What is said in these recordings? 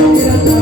Thank you.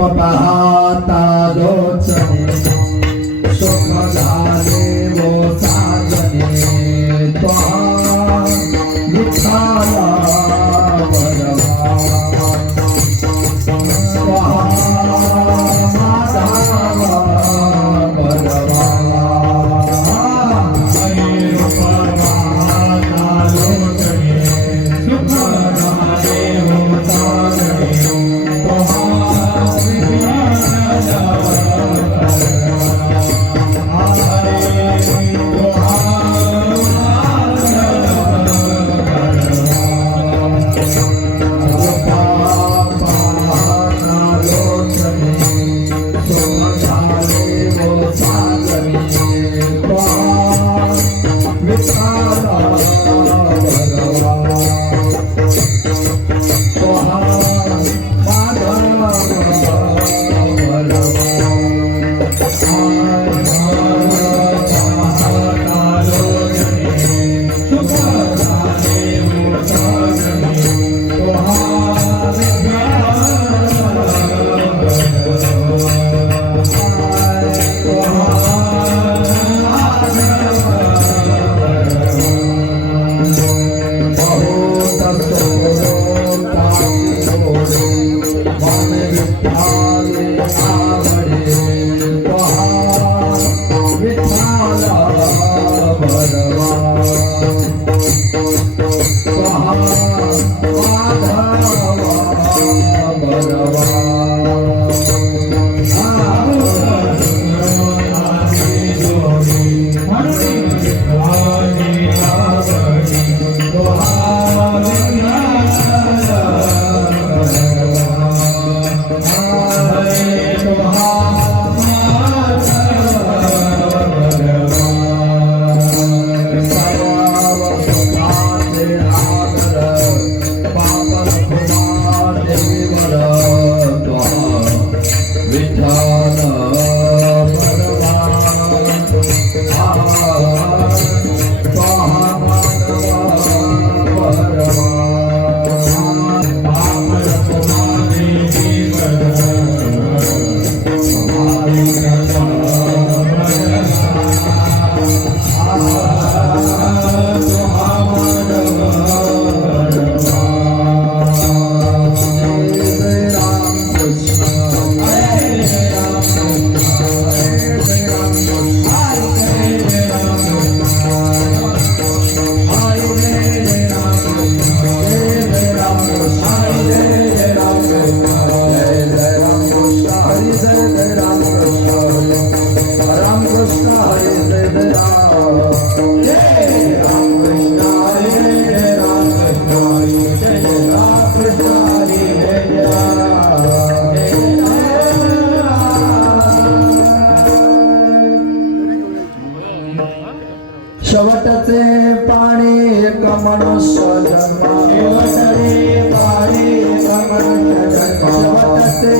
पाहता लोचने सुख झाले वो साजने तो विठ्ठला शेवटचे पाणी एक मनुष्य जन्म शेवटचे पाणी एक मनुष्य जन्म शेवटचे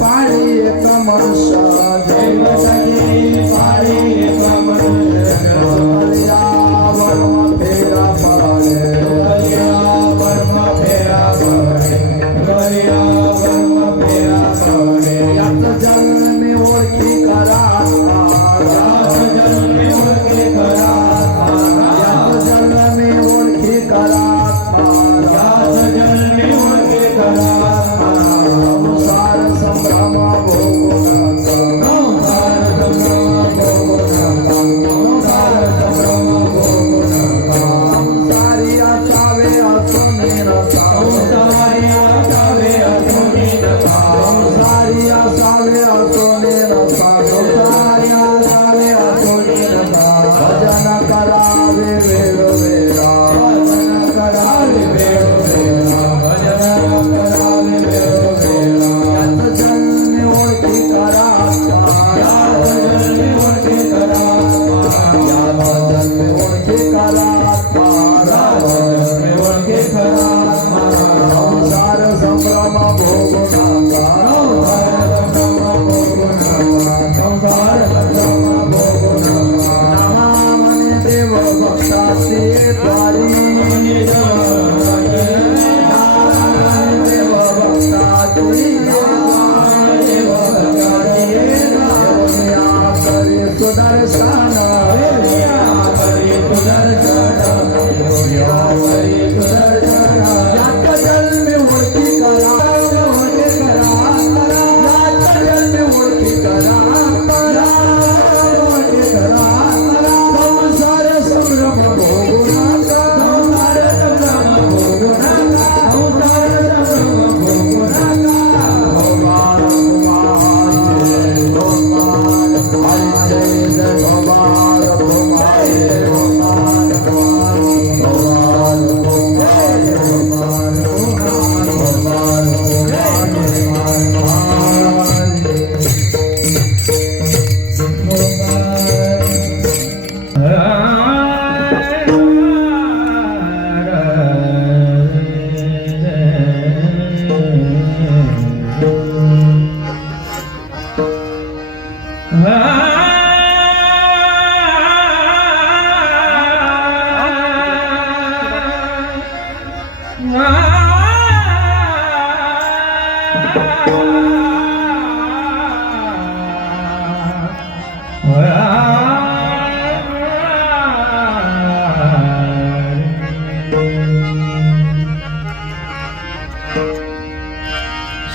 पाणी एक मनुष्य शेवटचे पाणी एक मनुष्य जन्म वर्म फेरा पडले वर्म फेरा पडले वर्म फेरा पडले याच जन्मी ओळखी करा याच जन्मी ओळखी करा संभ्रम भोगुनाथ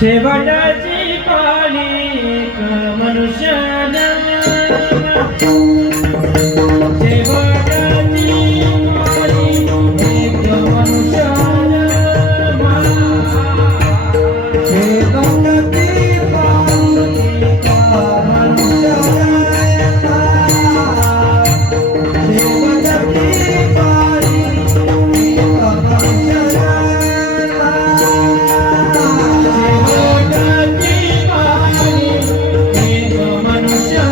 शेवटाची पाळी एक मनुष्य जन्म शेवटाची पाळी एक मनुष्य जन्म शेवटची पाळी एक मनुष्य जन्म शेवटची पाळी एक मनुष्य जन्म शेवटाची पाळी एक मनुष्य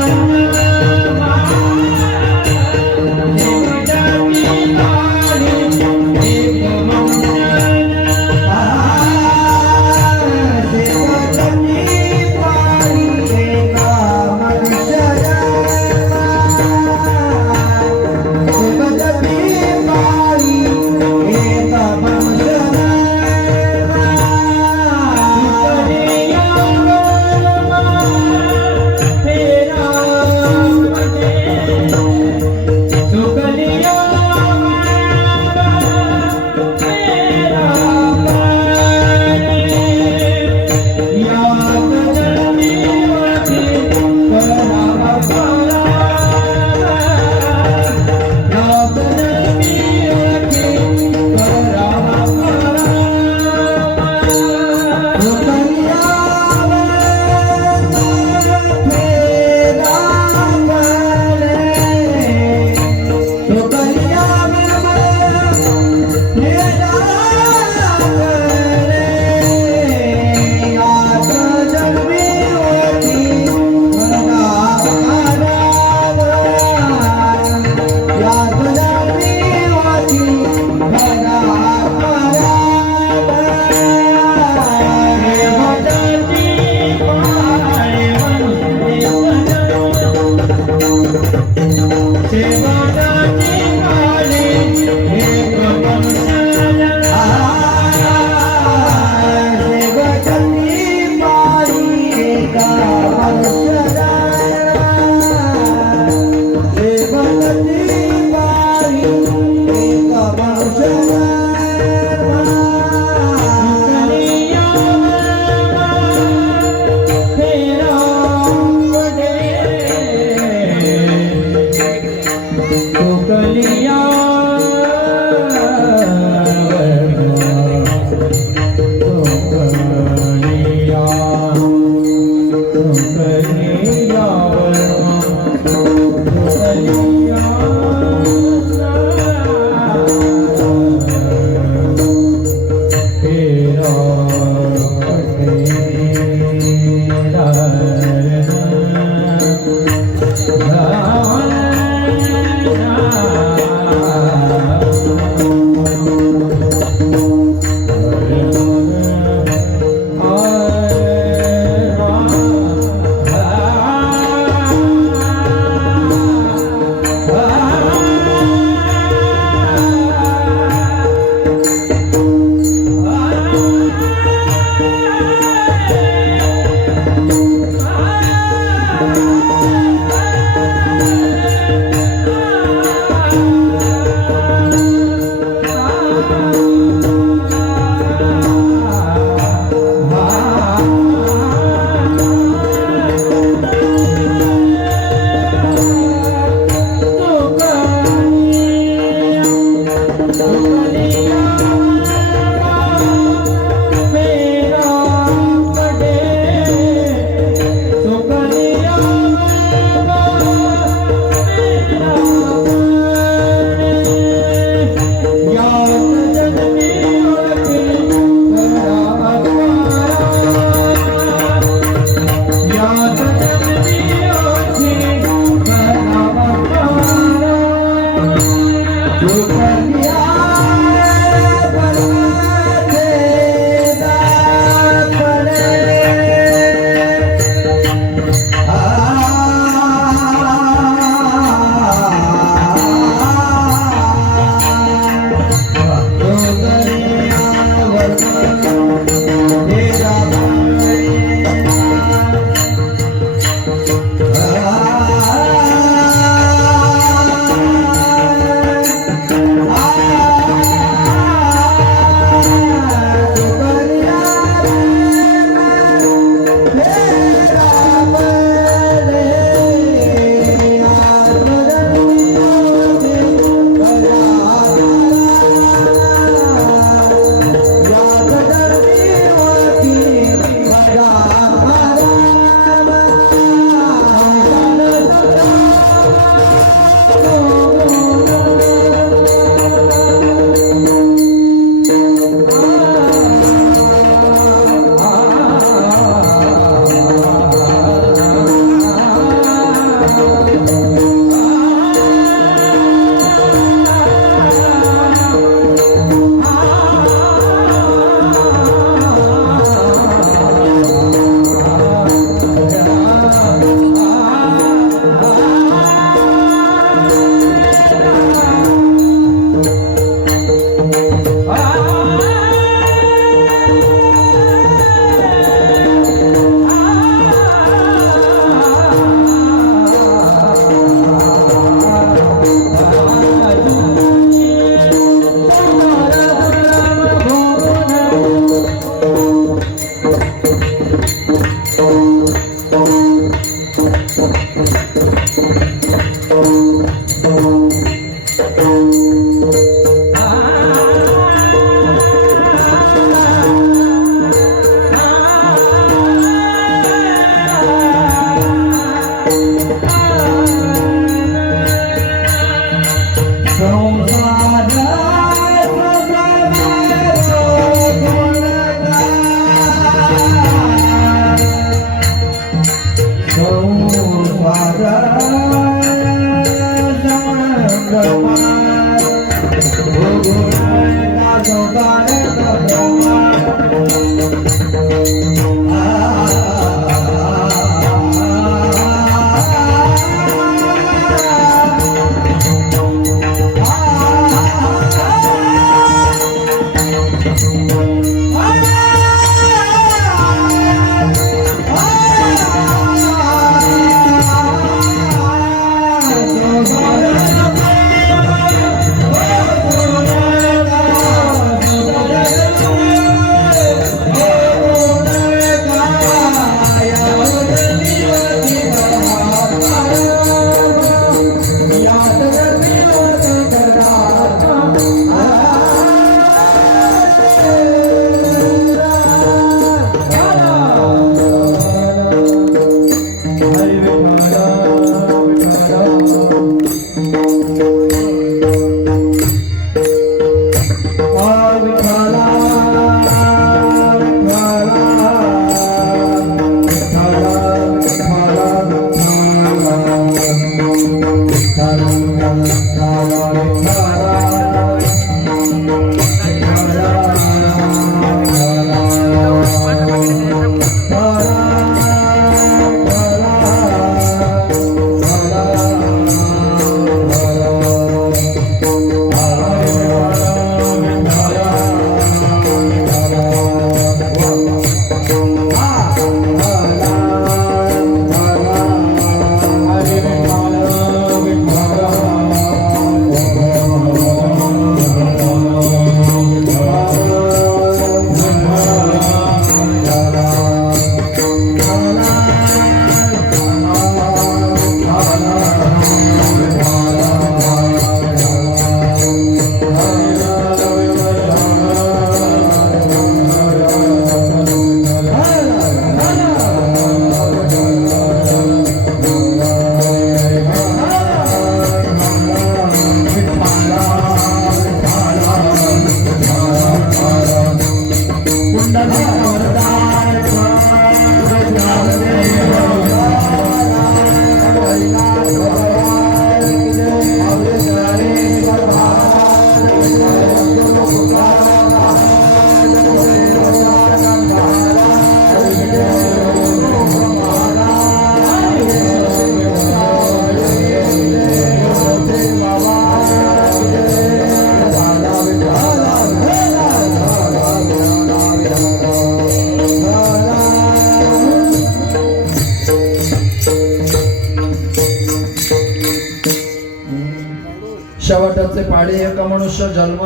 शेवटाचे पाडी एक मनुष्य जन्म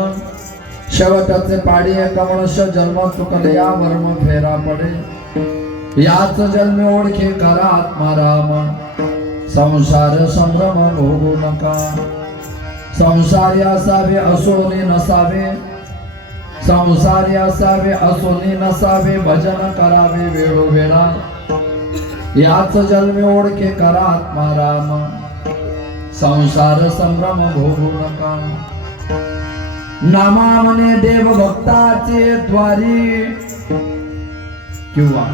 शेवटाचे पाडी एक मनुष्य जन्म चुकले या वर्म फेरा पडे याच जन्मी ओळखे करा आत्माराम संसार संभ्रम भोगू नका संसारी असावे असोनी नसावे संसारी असावे असोनी नसावे भजन करावे वेळोवेळा याच जन्मी ओळखे करा आत्माराम संसार संभ्रम भोगू नका नामा म्हणे देव भक्ताचे द्वारी किंवा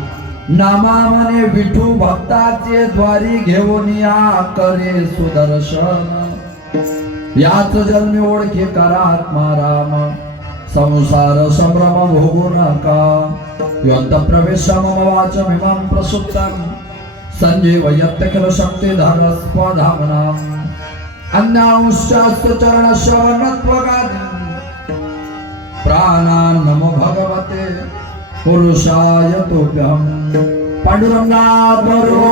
नामा म्हणे विठू भक्ताचे द्वारी घेऊन या करे सुदर्शन याच जन्मी ओळखे करा आत्माराम संसार संभ्रम भोगू नका योद्ध प्रवेशम वाचमिमं प्रसुप्तं संजीवयत्यखिल शक्तिधर स्वधामनाम् अन्यांश्च चरण श्रवणत्वगादि प्राणान् नमो भगवते पुरुषाय तुभ्यं पांडुरंगात बरो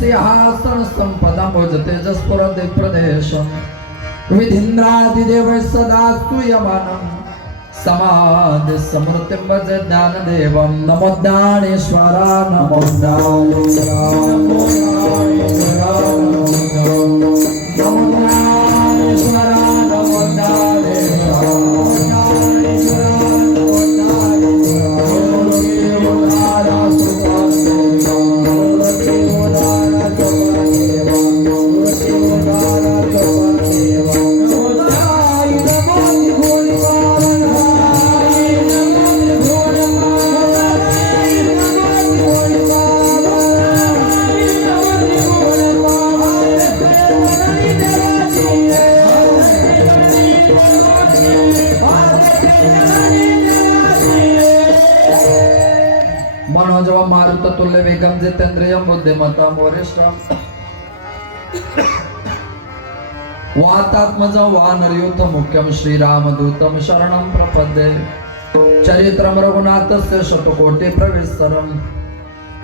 सिंहासन संपदा भजते जस्फुरते प्रदेशम विधिन्द्रादिदेव सदा स्तूयमानं समाधि समृतिं भज ज्ञानदेवं नमो ज्ञानेश्वरा नमो ज्ञानेश्वरा नमो ज्ञानेश्वरा नमो ज्ञानेश्वरा नमो ज्ञानेश्वरा मनोजव मारुत तुल्य वेगम जितेंद्रियम बुद्धिमत्ताम वरिष्ठम वातात्मज वानरयूथ मुख्यम श्रीरामदूतम शरणं प्रपद्ये चरित्रम रघुनाथस्य शतकोटि प्रविस्तरम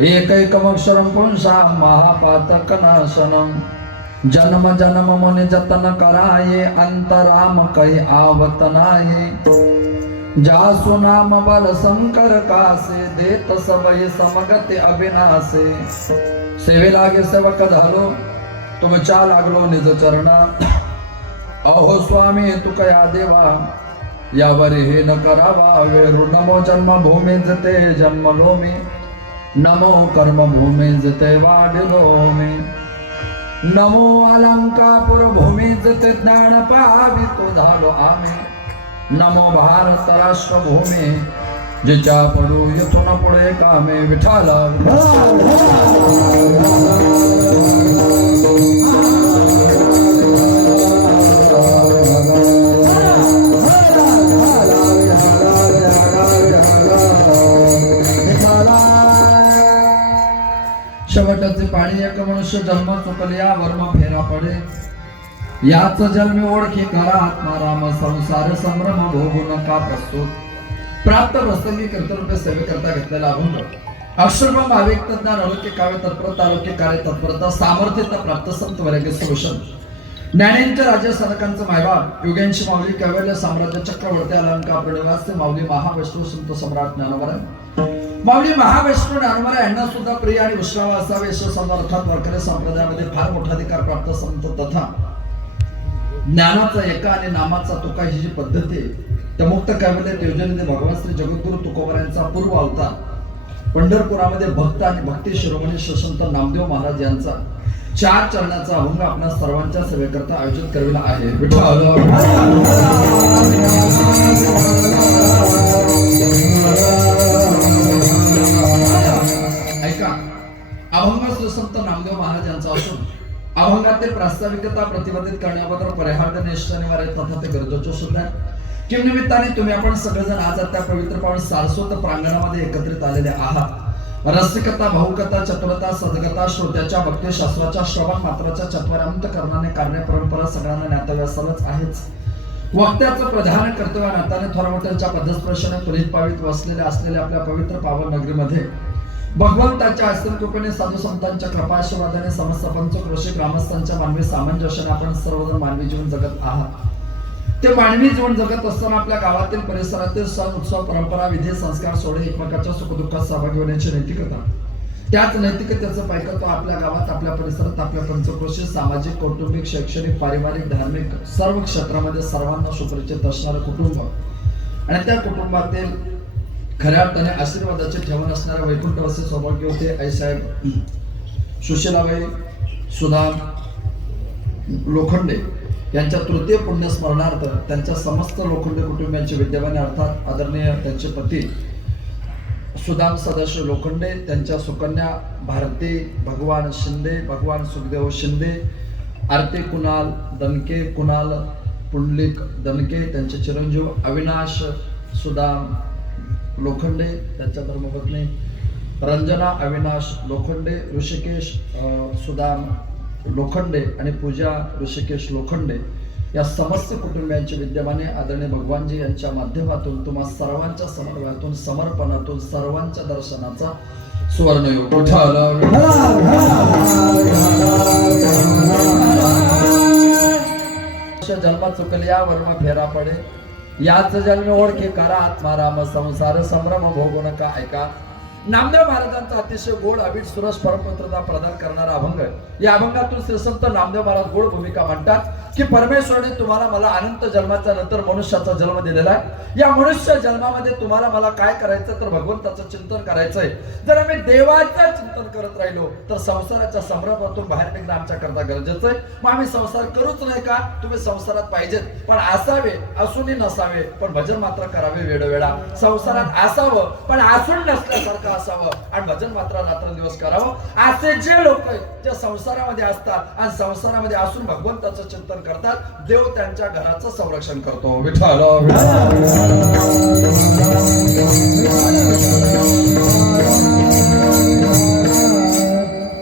एकैकमक्षरं पुंसां महापातकनाशनम जन्म जन्म मुनि जतन कराये अंतराम कहि आवत नाहि जासु नाम बल शंकर कासे देत सबय समगति अविनाशे सेवे लागे सेवक झालो तुमच्या लागलो निज चरणा अहो स्वामी तुकया देवा यावरी हे न करावा वेरू नमो जन्मभूमी जते जन्मलो मी नमो कर्मभूमी जते वाढलो मी नमो अलंकापुर भूमी जते ज्ञान पावितो झालो आम्ही नमो भारत राष्ट्रभूमी जिच्या पडू येथून पुढे कामे विठाला शेवटाचे पाणी एक मनुष्य जन्म चुकल्या वर्म फेरा पडे याच जन्मी ओळखी करा आत्मा राम संसार संभ्रम भोगू नका प्रस्तुत प्राप्त प्रसंगी कर्तव्य सेवेकरता घेतलेला अभंग अक्षरभंग अव्यक्त ज्ञान अलौकिक काव्य तत्परता अलौकिक कार्य तत्परता सामर्थ्यता प्राप्त संत वैराग्य सोषण ज्ञानेंच्या राज्य सनकांचं मायबाप युगेंची माऊली कैवल्य साम्राज्य चक्रवर्ती अलंका प्रणिवासी माऊली महावैष्णव संत सम्राट ज्ञानवरा माऊली महावैष्णव ज्ञानवरा यांना सुद्धा प्रिय आणि विश्राव असावे यशस्वी अर्थात वारकरी संप्रदायामध्ये फार मोठा अधिकार प्राप्त संत तथा ज्ञानाचा एका आणि नामाचा तुका ही जी पद्धत आहे त्या मुक्त कैवल्यात योजनेने भगवान श्री जगद्गुरु तुकोबरायांचा पूर्व अवतार पंढरपुरामध्ये भक्त आणि भक्ती शिरोमणी संत नामदेव महाराज यांचा 4 चरणाचा अभंग आपल्या सर्वांच्या सेवेकरता आयोजित करविला आहे विठ्ठल ऐका अभंग संत नामदेव महाराज यांचा असून अभंगातील प्रास्ताविकता प्रतिपादित करण्याबद्दल परिहार्थ निष्ठ निवारे तथा ते गरजेचे सुद्धा किम निमित्ताने तुम्ही आपण सगळेजण आज त्या पवित्र पावन सारस्वत प्रांगणामध्ये एकत्रित आलेले आहात रसिकता भाऊकता चतुरता सदगता श्रोत्याच्या भक्ती शास्त्राच्या श्रवण मात्राच्या चत्वारांत करणाने कार्य परंपरा सगळ्यांना ज्ञातव्यासलच आहेच वक्त्याचं प्रधान कर्तव्य नाताने थोरमोठ्यांच्या पदस्पर्शाने पुनीत पावित वसलेले असलेल्या आपल्या पवित्र पावन नगरीमध्ये भगवंताच्या आशीर्वादाने साधू संतांच्या कृपाआशीर्वादाने समस्त पंचक्रोशी ग्रामस्थांच्या मानवी सामंजस्याने आपण सर्वजण मानवी जीवन जगत आहात ते मानवी जीवन जगत असताना आपल्या गावातील परिसरातील सण उत्सव परंपरा विधी संस्कार सोडे एकमेकाच्या सुखदुःखात सहभागी होण्याची नैतिकता त्याच नैतिकतेचं पायकत्व आपल्या गावात आपल्या परिसरात आपल्या पंचक्रोशी सामाजिक कौटुंबिक शैक्षणिक पारिवारिक धार्मिक सर्व क्षेत्रामध्ये सर्वांना सुपरिचित असणारं कुटुंब आणि त्या कुटुंबातील खऱ्या अर्थाने आशीर्वादाचे ठेवण असणारे वैकुंठवासी सौभाग्य होते आईसाहेब सुशीलाबाई सुदाम लोखंडे यांच्या तृतीय पुण्यस्मरणार्थ त्यांच्या समस्त लोखंडे कुटुंबियांचे विद्यमाने अर्थात आदरणीय त्यांचे पती सुदाम सदाशिव लोखंडे त्यांच्या सुकन्या भारती भगवान शिंदे भगवान सुखदेव शिंदे आरती कुणाल दणके कुणाल पुंडलिक दणके त्यांचे चिरंजीव अविनाश सुदाम लोखंडे त्यांच्या धर्मपत्नी रंजना अविनाश लोखंडे ऋषिकेश सुदाम लोखंडे आणि पूजा ऋषिकेश लोखंडे या समस्त कुटुंबियांचे विद्यमाने आदरणीय भगवानजी यांच्या माध्यमातून तुम्हा सर्वांच्या समन्वयातून समर्पणातून सर्वांच्या दर्शनाचा सुवर्णयोग उठाला जन्म चुकल्या वर्म फेरा पडे याच जन्मी ओळखे करा आत्माराम संसार संभ्रम भोगू नका ऐका. नामदेव महाराजांचा अतिशय गोड अभिट सुरस परमपत्रता प्रदान करणारा अभंग आहे. या अभंगातून श्री संत नामदेव महाराज गोड भूमिका मांडतात की परमेश्वराने तुम्हाला मला अनंत जन्माच्या नंतर मनुष्याचा जन्म दिलेला आहे. या मनुष्य जन्मामध्ये तुम्हाला मला काय करायचं तर भगवंताचं चिंतन करायचंय. जर आम्ही देवाचं चिंतन करत राहिलो तर संसाराच्या संभ्रमातून बाहेर निघणं आमच्या करता गरजेचं आहे. मग आम्ही संसार करूच नाही का? तुम्ही संसारात पाहिजेत पण असावे असूनही नसावे पण भजन मात्र करावे वेळोवेळा. संसारात असावं पण असून नसल्यासारखं असावं आणि भजन मात्र रात्रंदिवस करावं. असे जे लोक आहेत जे संसारामध्ये असतात आणि संसारामध्ये असून भगवंताचं चिंतन करतात देव त्यांच्या घराचं संरक्षण करतो. विठ्ठल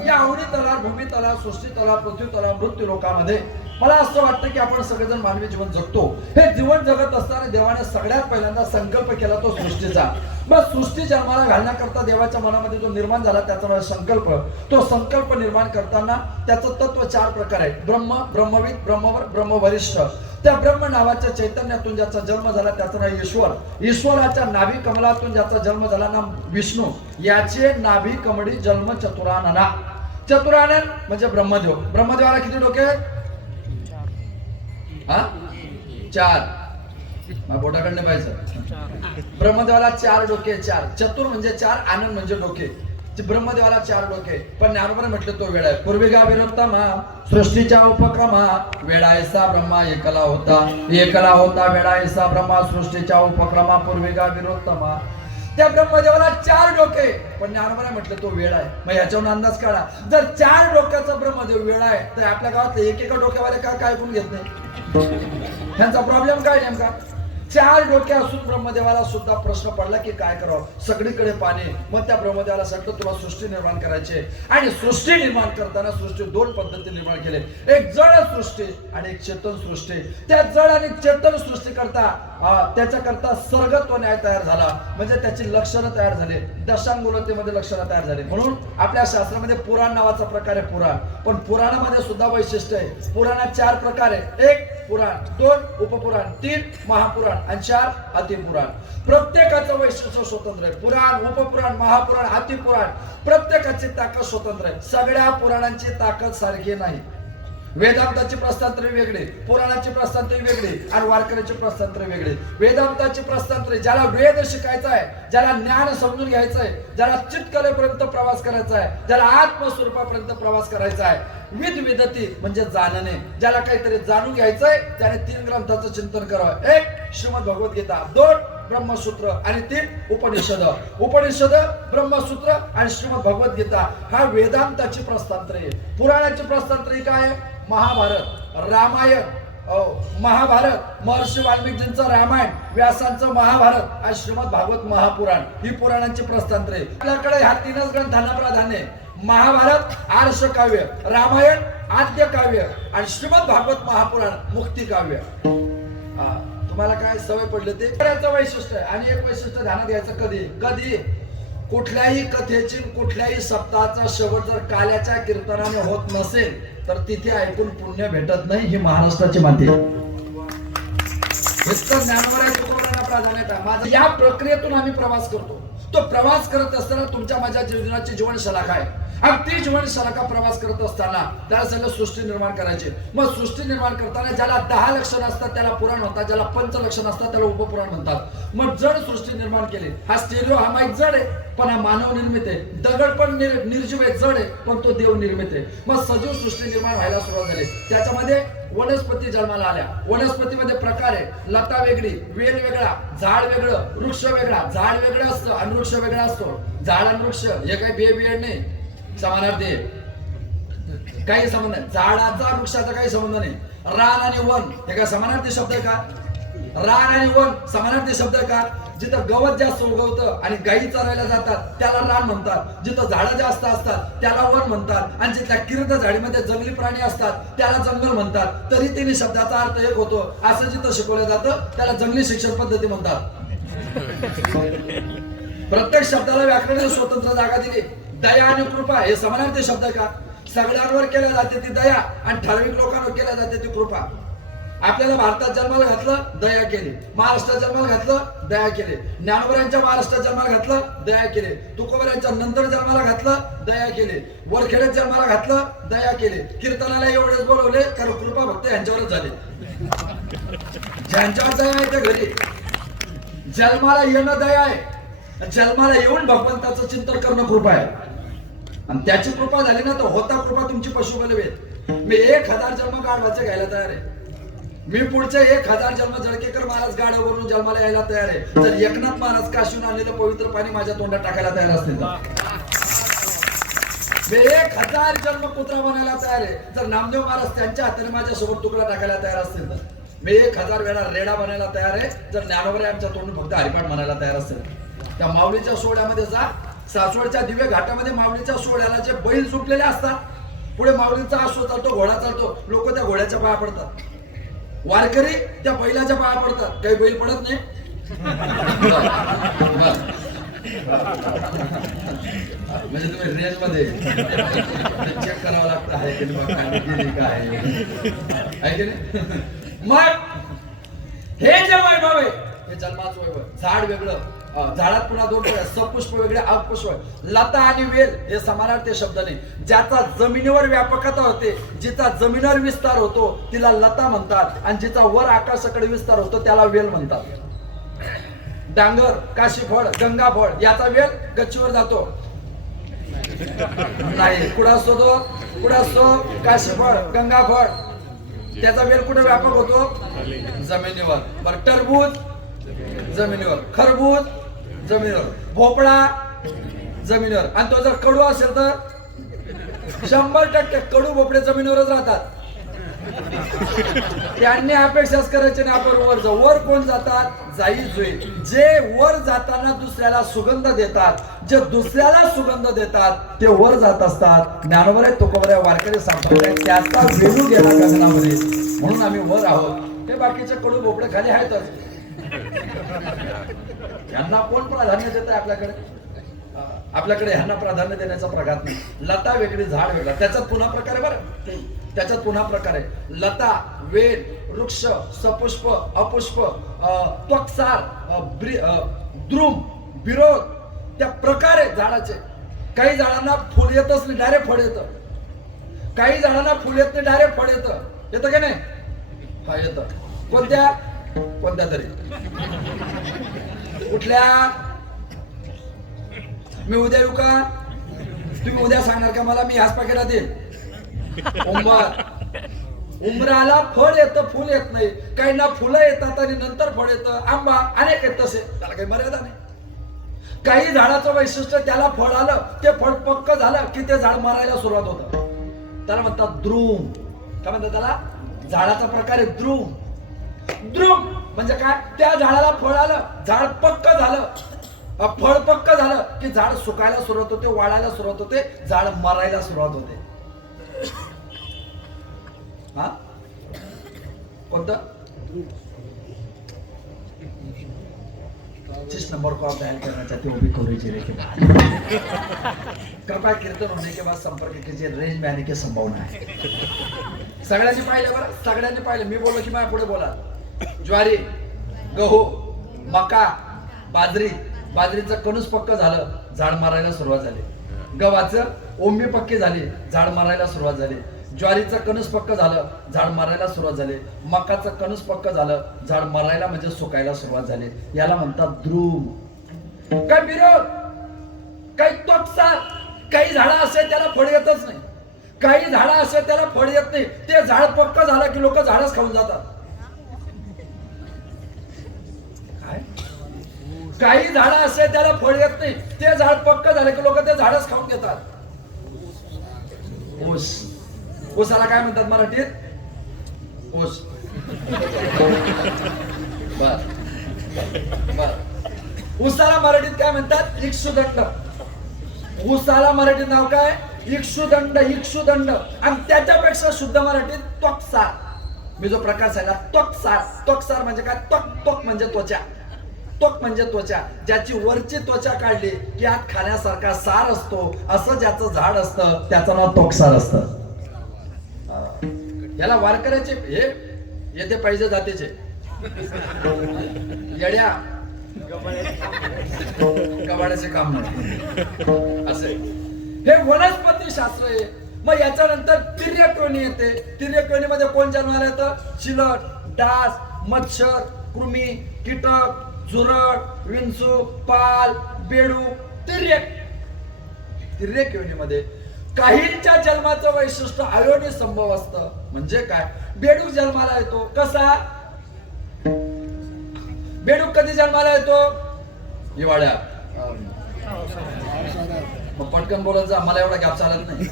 या अवनी तलाव भूमी तलाव सृष्टी तलाव पृथ्वी तलाव मृत्यू लोकांमध्ये मला असं वाटतं की आपण सगळेजण मानवी जीवन जगतो. हे जीवन जगत असताना देवाने सगळ्यात पहिल्यांदा संकल्प केला तो सृष्टीचा. मग सृष्टी जन्माला घालण्याकरता देवाच्या मनामध्ये जो निर्माण झाला त्याचा नाव संकल्प. तो संकल्प निर्माण करताना त्याचं तत्व 4 प्रकार आहे. ब्रह्म, ब्रह्मविद, ब्रह्मवर, ब्रह्मवरिष्ठ. त्या ब्रह्म नावाच्या चैतन्यातून ज्याचा जन्म झाला त्याचं नाव ईश्वर. ईश्वराच्या नाभी कमलातून ज्याचा जन्म झाला नाम विष्णू. याचे नाभी कमळी जन्म चतुरानना. चतुरानन म्हणजे ब्रह्मदेव. ब्रह्मदेवाला किती डोके आहेत? 4. बोटाकडे पाहिजे. ब्रह्मदेवाला 4 डोके. 4 चतुर म्हणजे 4, आनंद म्हणजे डोके. ब्रह्मदेवाला 4 डोके. पण ज्ञानोबाने म्हटलं तो वेळ आहे. पूर्वीगा विरुत्तमा सृष्टीच्या उपक्रमा वेळायसा ब्रह्मा एकला होता. एकला होता वेळायसा ब्रह्मा सृष्टीच्या उपक्रमा पूर्वीगा विरुत्तमा. त्या ब्रह्मदेवाला 4 डोके पण ज्ञानोबाने म्हटलं तो वेळ आहे. मग याच्यावरून अंदाज काढा जर 4 डोक्याचा ब्रह्मदेव वेळ आहे तर आपल्या गावात एकेका डोक्यावाले काय ऐकून घेत नाही? त्यांचा प्रॉब्लेम काय नेमका? 4 डोके असून ब्रह्मदेवाला सुद्धा प्रश्न पडला की काय करावं. सगळीकडे पाणी. मग त्या ब्रह्मदेवाला सांगतो तुला सृष्टी निर्माण करायची. आणि सृष्टी निर्माण करताना सृष्टी 2 पद्धती निर्माण केले. एक जड सृष्टी आणि एक चेतन सृष्टी. त्या जड आणि चेतन सृष्टी करता त्याच्याकरता सर्गत्व न्याय तयार झाला. म्हणजे त्याची लक्षणं तयार झाली. दशांगुलतेमध्ये लक्षणं तयार झाली. म्हणून आपल्या शास्त्रामध्ये पुराण नावाचा प्रकार आहे. पुराण. पण पुराणामध्ये सुद्धा वैशिष्ट्य आहे. पुराणात 4 प्रकार आहे. 1 पुराण, 2 उपपुराण, 3 महापुराण आणि 4 अतिपुराण. प्रत्येकाचं वैशिष्ट्य स्वतंत्र आहे. पुराण, उपपुराण, महापुराण, अतिपुराण प्रत्येकाची ताकद स्वतंत्र आहे. सगळ्या पुराणांची ताकद सारखी नाही. वेदांताची प्रस्थांतरे वेगळी, पुराणाची प्रस्थांतरे वेगळी आणि वारकऱ्याची प्रस्थांतरे वेगळी. वेदांताची प्रस्थांतरे ज्याला वेद शिकायचा आहे, ज्याला ज्ञान समजून घ्यायचं आहे, ज्याला चित्कलेपर्यंत प्रवास करायचा आहे, ज्याला आत्मस्वरूपापर्यंत प्रवास करायचा आहे. विदविदती म्हणजे जाणणे. ज्याला काहीतरी जाणून घ्यायचंय त्याने 3 ग्रंथाचं चिंतन करावं. 1 श्रीमद भगवद्गीता, 2 ब्रह्मसूत्र आणि 3 उपनिषद. उपनिषद, ब्रह्मसूत्र आणि श्रीमद भगवद्गीता हा वेदांताची प्रस्थांतरे आहे. पुराणाची प्रस्थांतरे काय आहे? महाभारत, रामायण, महाभारत, महर्षी वाल्मिकींचं रामायण, व्यासांचं महाभारत आणि श्रीमद भागवत महापुराण ही पुराणांची प्रस्थांतरे. आपल्याकडे ह्या 3च ग्रंथांना प्राधान्य आहे. महाभारत आर्ष काव्य, रामायण आद्य काव्य आणि श्रीमद भागवत महापुराण मुक्ती काव्य. तुम्हाला काय सवय पडली ते करायचं वैशिष्ट्य आहे. आणि एक वैशिष्ट्य ध्यानात घ्यायचं. कधी कुठल्याही कथेची कुठल्याही सप्ताहाचा शेवट जर काल्याच्या कीर्तनाने होत नसेल तर तिथे ऐकून पुण्य भेटत नाही. ही महाराष्ट्राची माती आहे. माझं या प्रक्रियेतून आम्ही प्रवास करतो. तो प्रवास करत असताना तुमच्या माझ्या जीवनाची जीवनशलाखा आहे. आणि ती जीवनशलाखा प्रवास करत असताना त्याला सगळं सृष्टी निर्माण करायची. मग सृष्टी निर्माण करताना ज्याला 10 लक्षणं असतात त्याला पुराण म्हणतात. ज्याला 5 लक्षणं असतात त्याला उपपुराण म्हणतात. मग जड सृष्टी निर्माण केली. हा स्टेरिओ हा माईक जड आहे पण हा मानव निर्मित आहे. दगड पण निर्जीव आहे, जड आहे पण तो देव निर्मित आहे. मग सजीव सृष्टी निर्माण व्हायला सुरुवात झाली. त्याच्यामध्ये वनस्पती जन्माला आल्या. वनस्पतीमध्ये प्रकार आहे. लता वेगळी, वेल वेगळा, झाड वेगळं, वृक्ष वेगळा. झाड वेगळं असतं आणि वृक्ष वेगळा असतो. झाड आणि वृक्ष हे काही बेबियड नाही, समानार्थी आहे. काही संबंध नाही. झाडाचा वृक्षाचा काही संबंध नाही. रान आणि वन हे काय समानार्थी शब्द आहे का? रान आणि वन समानार्थी शब्द आहे का? जिथं गवत जास्त उगवतं आणि गायी चरायला जातात त्याला रान म्हणतात. जिथं झाडं जास्त असतात त्याला वन म्हणतात. आणि जिथल्या किर्द झाडीमध्ये जंगली प्राणी असतात त्याला जंगल म्हणतात. तरी 3 शब्दाचा अर्थ एक होतो. असं जिथं शिकवलं जातं त्याला जंगली शिक्षण पद्धती म्हणतात. प्रत्येक शब्दाला व्याकरणाने स्वतंत्र जागा दिली. दया आणि कृपा हे समानार्थी शब्द का? सगळ्यांवर केल्या जाते ती दया आणि ठराविक लोकांवर केल्या जाते ती कृपा. आपल्याला भारतात जन्माला घातलं, दया केली. महाराष्ट्रात जन्माला घातलं, दया केली. ज्ञानोबरांच्या महाराष्ट्रात जन्माला घातलं, दया केली. तुकोबरांच्या नंतर जन्माला घातलं, दया केली. वरखेड्यात जन्माला घातलं, दया केली. कीर्तनाला एवढेच बोलवले कारण कृपा भक्त यांच्यावरच झाली. ज्यांच्यावर दया आहे त्या घरी. जन्माला येणं दया आहे, जन्माला येऊन भगवंताचं चिंतन करणं कृपा आहे. आणि त्याची कृपा झाली ना तर होता कृपा तुमची पशुबलवेत. मी 1000 जन्म गाढवाचे घ्यायला तयार आहे. मी पुढचे 1000 जन्म जळकेकर महाराज गाढवरून जन्माला यायला तयार आहे. जर एकनाथ महाराज काशीहून आणलेलं पवित्र पाणी माझ्या तोंडात टाकायला तयार असतील तर मी 1000 जन्म कुत्रा बनायला तयार आहे. जर नामदेव महाराज त्यांच्या हाताने माझ्या सोबत तुकडा टाकायला तयार असतील तर मी 1000 वेळा रेडा बनायला तयार आहे. जर ज्ञानोबराय आमच्या तोंडून फक्त हरिपाठ म्हणायला तयार असेल. त्या माऊलीच्या सोहळ्यामध्ये जा. सासवडच्या दिव्य घाटामध्ये माऊलीच्या सोहळ्याला जे बैल सुटलेले असतात, पुढे माऊलीचा अश्व चालतो, घोडा चालतो, लोक त्या घोड्याच्या पाया पडतात. वारकरी त्या बैलाच्या पाया पडतात. काही बैल पडत नाही. म्हणजे तुम्ही रेंज मध्ये चेक करावं लागतं आहे की मग काय आहे की नाही. मग हे जे वैभव आहे हे जन्माचं वैभव. झाड वेगळं, झाडात पुन्हा 2 प्रकार, सपुष्प वेगळे, अपुष्प. लता आणि वेल हे समानार्थी शब्द नाही. ज्याचा जमिनीवर व्यापकता होते, जिचा जमिनीवर विस्तार होतो तिला लता म्हणतात, आणि जिचा वर आकाशाकडे विस्तार होतो त्याला वेल म्हणतात. डांगर, काशीफळ, गंगाफळ याचा वेल गच्चीवर जातो नाही. कुठं असतो तो? कुठं असतो? काशीफळ, गंगाफळ. त्याचा वेल कुठे व्यापक होतो? जमिनीवर. बरं, टरबूज जमिनीवर, खरबूज जमिनीवर, भोपळा जमिनीवर. आणि तो जर कडू असेल तर 100% कडू भोपळे जमिनीवरच राहतात. त्यांनी अपेक्षाच करायची नाही आपण वर जाऊ. वर कोण जातात? जाई जुई. जे वर जाताना दुसऱ्याला सुगंध देतात, जे दुसऱ्याला सुगंध देतात ते वर जात असतात. ज्ञानोबराय, तुकोबराय, वारकरी सांगतात त्याचा वेलू गेला गगनामध्ये, म्हणून आम्ही वर आहोत. ते बाकीचे कडू भोपळे खाली आहेतच. यांना कोण प्राधान्य देत आहे आपल्याकडे? आपल्याकडे ह्यांना प्राधान्य देण्याचा प्रकार नाही. लता वेगळी, झाड वेगळा. त्याच्यात पुन्हा प्रकार आहे बरं. त्याच्यात पुन्हा प्रकार आहे. लता, वेल, वृक्ष, सपुष्प, अपुष्प, त्वक्सार, द्रुम, विरोध. त्या प्रकार आहेत झाडाचे. काही झाडांना फुल येतच नाही, डायरेक्ट फळ येतं. काही झाडांना फुल येत नाही, डायरेक्ट फळ येतं. येतं का नाही? हा, येतं. कोणत्या? कोणत्या तरी. कुठल्या? मी उद्या येऊ का? तुम्ही उद्या सांगणार का मला? मी ह्याच पाकिटात येईल. उंबराला फळ येतं, फुल येत नाही. काहींना फुलं येतात आणि नंतर फळ येतं. आंबा अनेक आहेत तसे, त्याला काही मर्यादा नाही. काही झाडाचं वैशिष्ट्य, त्याला फळ आलं, ते फळ पक्क झालं की ते झाड मरायला सुरुवात होतं. त्याला म्हणतात द्रुम. काय म्हणतात त्याला? झाडाचा प्रकार आहे द्रुम. द्रुम म्हणजे काय? त्या झाडाला फळ आलं, झाड पक्क झालं, फळ पक्क झालं की झाड सुकायला सुरुवात होते, वाढायला सुरुवात होते, झाड मरायला सुरुवात होते. हा, कोणतं? 25 नंबर को आप डायल करना चाहते हो भी कोई जिले के बाद कृपया कीर्तन होने के बाद संपर्क कीजिए. रेंज में आने की संभावना है. सगळ्यांनी पाहिलं बरं, सगळ्यांनी पाहिलं. मी बोललो की माझ्या पुढे बोला. ज्वारी, गहू, मका, बाजरी. बाजरीचं कणूस पक्क झालं, झाड मारायला सुरुवात झाली. गव्हाचं ओंबी पक्की झाली, झाड मारायला सुरुवात झाली. ज्वारीचं कणूस पक्क झालं, झाड मारायला सुरुवात झाली. मकाचं कणूस पक्क झालं, झाड मारायला म्हणजे सुकायला सुरुवात झाली. याला म्हणतात द्रुम. काय विरोध, काही त्वक्सार. काही झाडं असे त्याला फळ येतच नाही. काही झाडं असे त्याला फळ येत नाही. ते झाड पक्क झालं की लोक झाडच खाऊन जातात. काही झाडं असे त्याला फळ येत नाही. ते झाड पक्क झाले की लोक ते झाडच खाऊन घेतात. ऊस. ऊसाला काय म्हणतात मराठीत? ऊस. बर बर. ऊसाला मराठीत काय म्हणतात? इक्षुदंड. ऊसाला मराठीत नाव काय? इक्षुदंड. इक्षुदंड. आणि त्याच्यापेक्षा शुद्ध मराठीत त्वक्सार. मी जो प्रकार सांगितला त्वक्सार. त्वक्सार म्हणजे काय? त्वक म्हणजे त्वचा. त्वक म्हणजे त्वचा. ज्याची वरची त्वचा काढली की आत खाण्यासारखा सार असतो, असं ज्याचं झाड असतं त्याचं नाव त्वक्सार असतं. याला वारकऱ्याचे हे येते पाहिजे जातेचे येड्या कबाड्याचे काम नाही असे हे वनस्पती शास्त्र आहे. मग याच्यानंतर तिर्यक योनी येते. तिर्यक योनीमध्ये कोण जन्माला येतं? चिलट, डास, मच्छर, कृमी, कीटक, झुरळ, विंचू, पाल, बेडूक, तिर्यक. तिर्यक योनीमध्ये काहींच्या जन्माचं वैशिष्ट्य अयोनी संभव असतं. म्हणजे काय? बेडूक जन्माला येतो कसा? बेडूक कधी जन्माला येतो? हिवाळ्यात. मग पटकन बोलत जा, मला एवढा गॅप चालत नाही.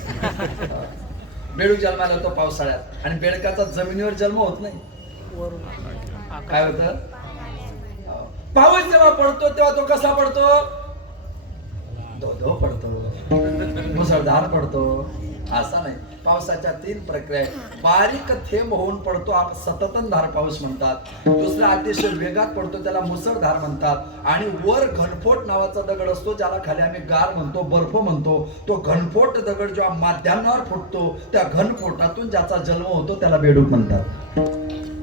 बेडूक जन्माला येतो पावसाळ्यात. आणि बेडकाचा जमिनीवर जन्म होत नाही. काय होत? पाऊस जेव्हा पडतो तेव्हा तो कसा पडतो? धो पडतो, मुसळधार पडतो. असा नाही. पावसाच्या 3 प्रक्रिया आहेत. बारीक थेंब होऊन पडतो, आपण सततधार पाऊस म्हणतात. दुसरा अतिशय वेगात पडतो, त्याला मुसळधार म्हणतात. आणि वर घनफोट नावाचा दगड असतो, ज्याला खाली आम्ही गार म्हणतो, बर्फ म्हणतो. तो घनफोट दगड जेव्हा माध्यान्हावर फुटतो, त्या घनफोटातून ज्याचा जन्म होतो त्याला बेडूक म्हणतात.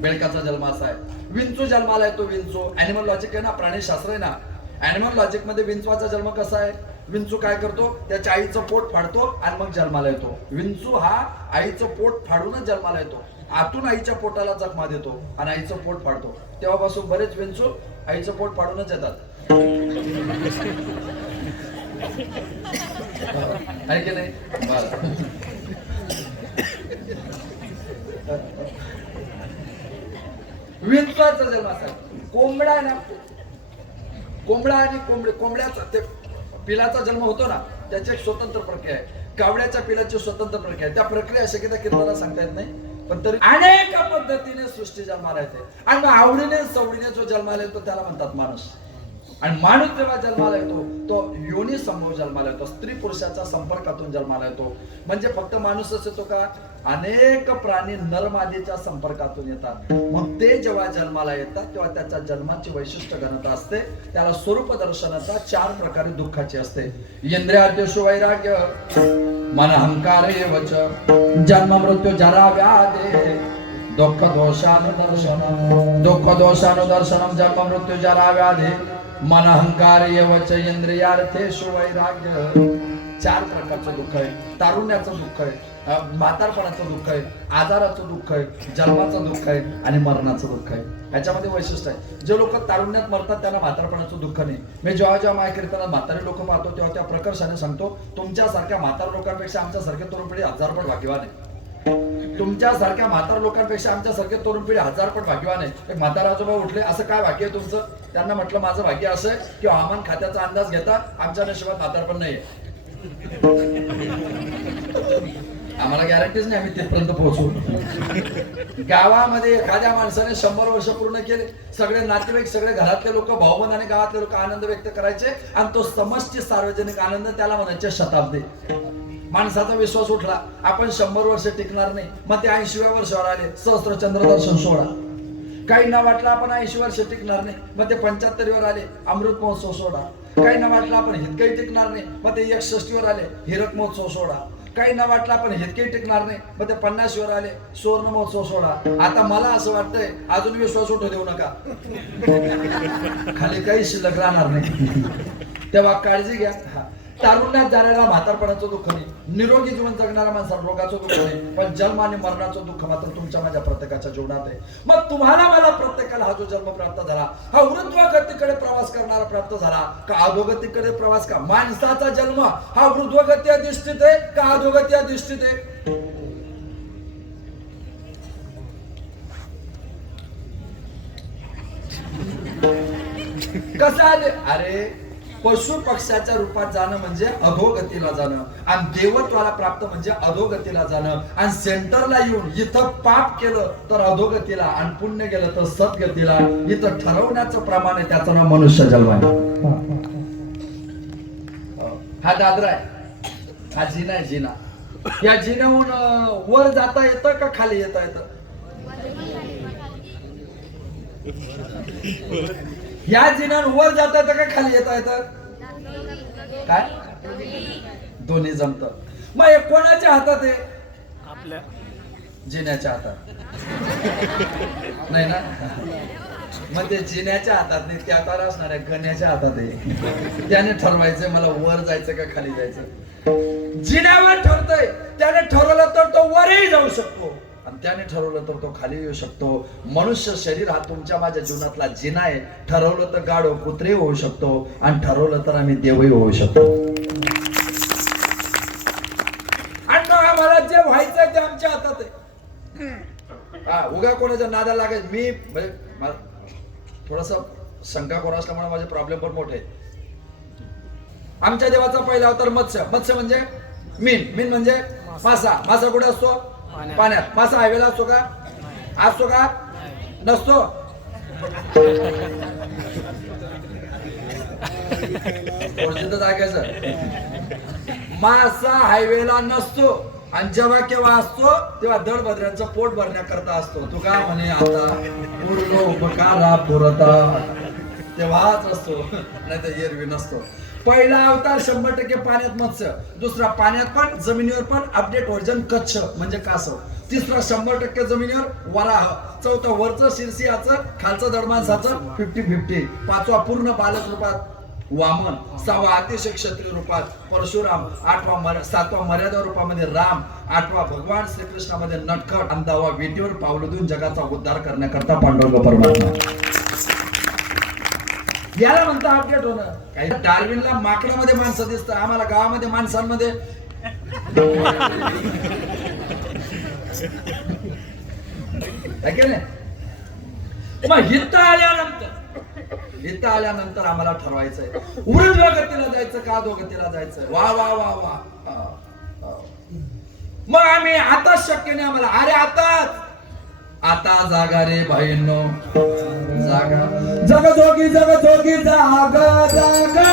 बेडकाचा जन्म असा आहे. विंचू जन्माला येतो. विंचू अॅनिमल लॉजिक आहे ना, प्राणीशास्त्र आहे ना. अॅनिमल लॉजिक मध्ये विंचवाचा जन्म कसा आहे? विंचू काय करतो? त्याच्या आईचं पोट फाडतो आणि मग जन्माला येतो. विंचू हा आईचं पोट फाडूनच जन्माला येतो. आतून आईच्या पोटाला जखमा देतो आणि आईचं पोट फाडतो. तेव्हापासून बरेच विंचू आईचं पोट फाडूनच येतात. आहे की नाही? विंचवाचा जन्म असा. कोंबडा आहे ना, कोंबडा आणि कोंबड्याचा ते पिलाचा जन्म होतो ना, त्याची एक स्वतंत्र प्रक्रिया आहे. कावड्याच्या पिलाची स्वतंत्र प्रक्रिया आहे. त्या प्रक्रिया शक्यता कीर्तनाला सांगता येत नाही, पण तरी अनेक पद्धतीने सृष्टी जन्माला येते. आणि मग आवडीने सवडीने जो जन्माला येतो त्याला म्हणतात माणूस. आणि माणूस जेव्हा जन्माला येतो तो योनी समूह जन्माला येतो. स्त्री पुरुषाच्या संपर्कातून जन्माला येतो. म्हणजे फक्त माणूसच येतो का? अनेक प्राणी नरमादीच्या संपर्कातून येतात. मग ते जेव्हा जन्माला येतात तेव्हा त्याच्या जन्माची वैशिष्ट्य घनता असते. त्याला स्वरूप दर्शनाचा 4 प्रकारे दुःखाची असते. इंद्रियाद्वेषो वैराग्य, मन अहंकार एवच, जन्म मृत्यू जरा व्याधे, दुःख दोषानुदर्शनम. दुःख दोषानुदर्शनम जन्म मृत्यू जरा व्याधे, मन अहंकार एवच, इंद्रियार्थेषु वैराग्य. 4 प्रकारचं दुःख आहे. तारुण्याचं दुःख आहे, म्हातारपणाचं दुःख आहे, आजाराचं दुःख आहे, जन्माचं दुःख आहे आणि मरणाचं दुःख आहे. याच्यामध्ये वैशिष्ट्य आहे. जे लोक तारुण्यात मरतात त्यांना म्हातारपणाचं दुःख नाही. मी जेव्हा माझ्या कीर्तनात म्हातारे लोक पाहतो तेव्हा त्या प्रकर्षाने सांगतो, तुमच्यासारख्या म्हातार लोकांपेक्षा आमच्यासारखे तरुण पिढी 1000 पट भाग्यवान आहे. तुमच्यासारख्या म्हातार लोकांपेक्षा आमच्यासारखे तरुण पिढी 1000 पट भाग्यवान आहे. एक म्हातारा आजोबा उठले, असं काय भाग्य आहे तुमचं? त्यांना म्हटलं, माझं भाग्य असं आहे की हवामान खात्याचा अंदाज घेता आमच्या नशिबात म्हातारपण नाहीये. आम्हाला गॅरंटीच नाही आम्ही तिथपर्यंत पोहोचू. गावामध्ये एखाद्या माणसाने 100 वर्ष पूर्ण केले, सगळे नातेवाईक, सगळे घरातले लोक, भाऊबंद आणि गावातले लोक आनंद व्यक्त करायचे. आणि तो समष्टी सार्वजनिक आनंद त्याला म्हणायचे शताब्दी. माणसाचा विश्वास उठला, आपण 100 वर्ष टिकणार नाही. मग ते 80व्या वर्षावर आले, सहस्त्रचंद्र दर्शन सोहळा. काहींना वाटलं आपण 80 वर्ष टिकणार नाही, मग ते 75वर आले, अमृत महोत्सव सोहळा. काहींना वाटलं आपण हितकही टिकणार नाही, मग ते 61वर आले, हिरक महोत्सव सोहळा. काहींना वाटलं आपण हितकही टिकणार नाही, मग ते 50वर आले, सुवर्ण महोत्सव सोहळा. आता मला असं वाटतंय अजून विश्वास उठू देऊ नका, खाली काही शिल्लक राहणार नाही. तेव्हा काळजी घ्या. तारुण्यात जाणाऱ्या म्हातारपणाचं दुःख नाही, निरोगी जीवन जगणाऱ्या माणसाला रोगाचं दुःख नाही, पण जन्म आणि मरणाचं दुःख मात्र तुमच्या माझ्या प्रत्येकाच्या जीवनात आहे. मग तुम्हाला मला प्रत्येकाला हा जो जन्म प्राप्त झाला, हा ऊर्ध्वगतीकडे प्रवास करणारा प्राप्त झाला का अधोगतीकडे प्रवास का? माणसाचा जन्म हा ऊर्ध्वगती अधिष्ठित आहे का अधोगती अधिष्ठित आहे? कसा? अरे पशु पक्षाच्या रूपात जाणं म्हणजे अधोगतीला जाणं, आणि देवत्वाला प्राप्त म्हणजे अधोगतीला जाणं. आणि सेंटरला येऊन इथं पाप केलं तर अधोगतीला आणि पुण्य केलं तर सद्गतीला. इथं ठरवण्याचं प्रमाण आहे, त्याचं नाव मनुष्य जन्म आहे. हा दादरा आहे, हा जिना आहे. जिना, या जिन्याहून वर जाता येतं का खाली येता येतं? या जिन्याहून वर जाता येतं का खाली येता येतं? काय? दोन्ही जमत. मग हे कोणाच्या हातात आहे? आपल्या. जिन्याच्या हातात नाही ना, मग ते जिन्याच्या हातात नाही, त्या तर असणार आहे गण्याच्या हातात आहे. त्याने ठरवायचंय मला वर जायचं का खाली जायचं. जिन्यावर ठरतंय, त्याने ठरवलं तर तो वरही जाऊ शकतो आणि त्याने ठरवलं तर तो खाली येऊ शकतो. मनुष्य शरीर हा तुमच्या माझ्या जीवनातला जिना आहे. ठरवलं तर गाढव कुत्रे होऊ शकतो आणि ठरवलं तर आम्ही देवही होऊ शकतो. आणि मग आम्हाला जे व्हायचंय ते आमच्या हातात आहे. हा, उगा कोणाच्या नादा लागायचं. मी म्हणजे थोडस शंका कोण असल्यामुळे माझे प्रॉब्लेम पण मोठे. आमच्या देवाचा पहिला अवतार मत्स्य. मत्स्य म्हणजे मीन म्हणजे मासा. मासा कुठे असतो? पाण्यात. मासा हायवेला असतो का? असतो का? नसतो. मासा हायवेला नसतो आणि जेव्हा केव्हा असतो तेव्हा दळभद्रांचं पोट भरण्याकरता असतो. तू का म्हणे आता पूर्ण उपकारा पुरता तेव्हाच असतो, नाही तर एरवी नसतो. पहिला अवतार 100% पाण्यात मत्स्य. दुसरा पाण्यात पण जमिनीवर पण अपडेट व्हर्जन कच्छ म्हणजे कासव. तिसरा 100% जमिनीवर वराह. चौथा वरचं शिरसिंहाचं खालचं दडमांसाचं 50-50. पाचवा पूर्ण बालक रूपात वामन. सहावा अतिशय क्षत्रिय रूपात परशुराम. सातवा मर्यादा रूपामध्ये राम. आठवा भगवान श्रीकृष्णामध्ये नटखट. आणि 10वा विटीवर पावलं देऊन जगाचा उद्धार करण्याकरता पांडुरंग परमात्मा. याला म्हणता अपडेट होणं. काही डार्विनला माकडामध्ये माणसं दिसतं, आम्हाला गावामध्ये माणसांमध्ये. मग इथं आल्यानंतर आम्हाला ठरवायचंय ऊर्ध्व गतीला जायचं का अधोगतीला जायचं. वा वा वा वा. मग आम्ही आताच शक्य नाही आम्हाला. अरे आता जागा रे बहिणो जागा. जगजोगी जागा जागा.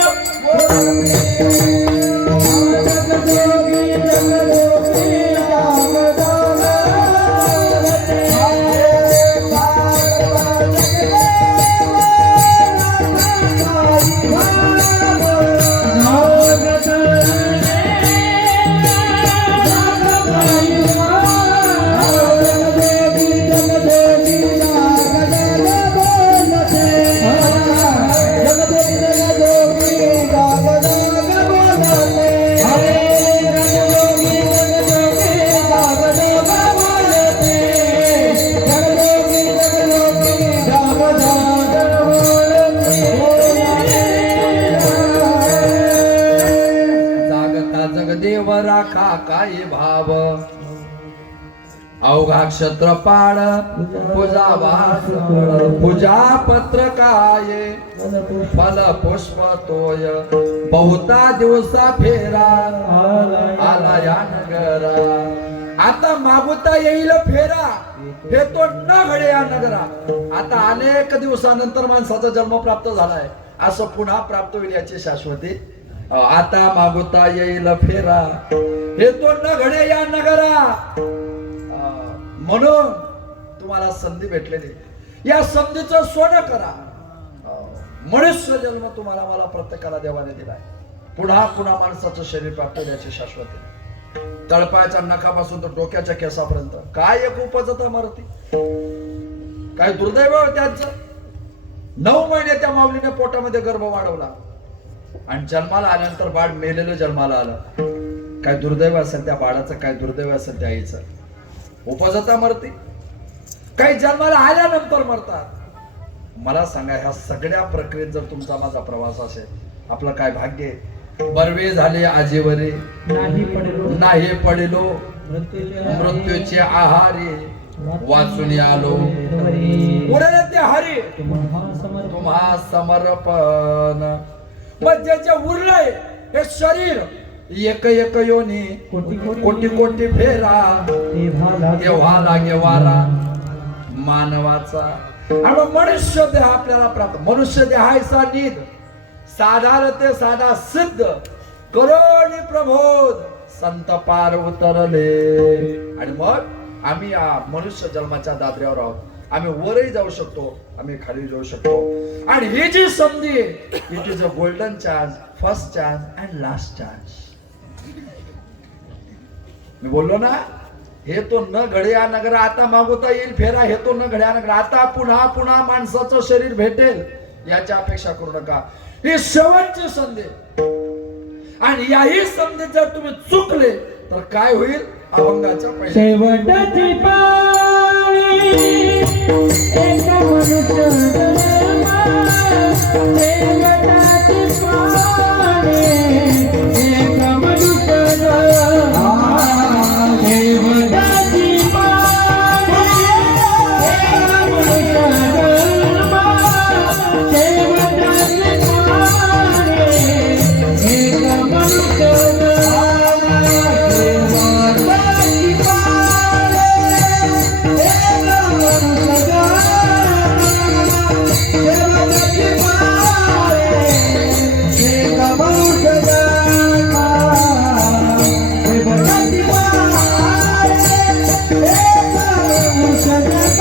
राखा काय भाव. अवघा क्षत्रपाळ पूजा वास पूजा पत्र काय फल पुष्प तोय. बहुता दिवसा फेरा आला या नगरा. आता मागुता येईल फेरा हे तो न घडे या नगरा. आता अनेक दिवसानंतर माणसाचा जन्म प्राप्त झालाय, असं पुन्हा प्राप्त होईल याची शाश्वती. आता मागुता येईल फेरा हे तो न घडे या नगरा. म्हणून तुम्हाला संधी भेटलेली, या संधीचं सोनं करा. मनुष्य जन्म तुम्हाला मला प्रत्येकाला देवाने दिलाय. पुन्हा पुन्हा माणसाचं शरीर प्राप्त होण्याची शाश्वती. तळपायाच्या नखापासून तर डोक्याच्या केसापर्यंत काय एक उपजता मरती. काय दुर्दैव त्यांचं. 9 महिने त्या माऊलीने पोटामध्ये गर्भ वाढवला आणि जन्माला आल्यानंतर बाळ मेलेलं जन्माला आलं. काय दुर्दैव असेल त्या बाळाचं, काय दुर्दैव असेल त्या आईचं. उपजता मरते, काही जन्माला आल्यानंतर मरतात. मला सांगा, ह्या सगळ्या प्रक्रियेत जर तुमचा माझा प्रवास असेल, आपलं काय भाग्य. बरवे झाले आजीवरे नाही पडलो मृत्यूचे आहारी. वाचून आलो उरले ते हरी तुम्हा समर्पण. मग ज्याचे उरलंय हे शरीर एक योनी कोटी फेरा तेव्हा लागे वारा मानवाचा. आणि मनुष्य देह आपल्याला प्राप्त. मनुष्य देहायचा निध साधार ते साधा सिद्ध करोनी प्रबोध संत पार उतरले. आणि मग आम्ही मनुष्य जन्माच्या दादऱ्यावर आहोत. आम्ही वरही जाऊ शकतो, आम्ही खाली जाऊ शकतो. आणि ही जी संधी, it is a golden chance, first chance and last chance. मी बोललो ना, हे तो न घड्या नगर आता मागवता येईल फेरा, हे तो न घड्या नगर आता पुन्हा पुन्हा माणसाचं शरीर भेटेल याची अपेक्षा करू नका. ही शेवटची संधी आणि याही संधीत जर तुम्ही चुकले तर काय होईल? अभंगाच्या पहिल्या शेवटाची पाळी एक मनुष्य जन्मा, शेवटाची पाळी एक मनुष्य जन्मा, शेवटाची पाळी एक मनुष्य जन्मा,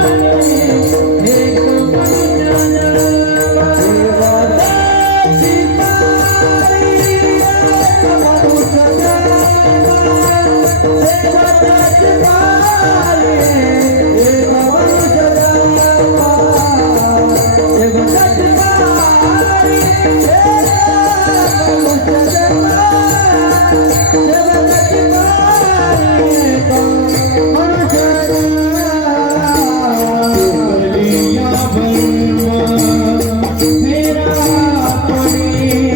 शेवटाची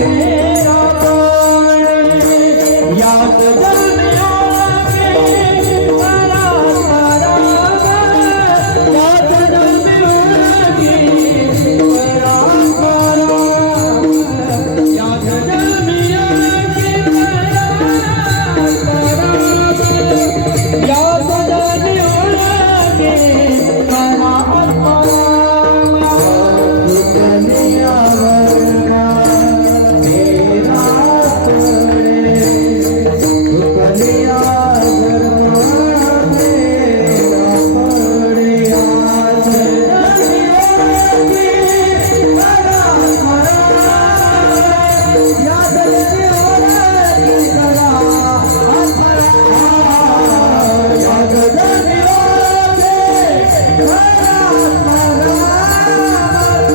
पाळी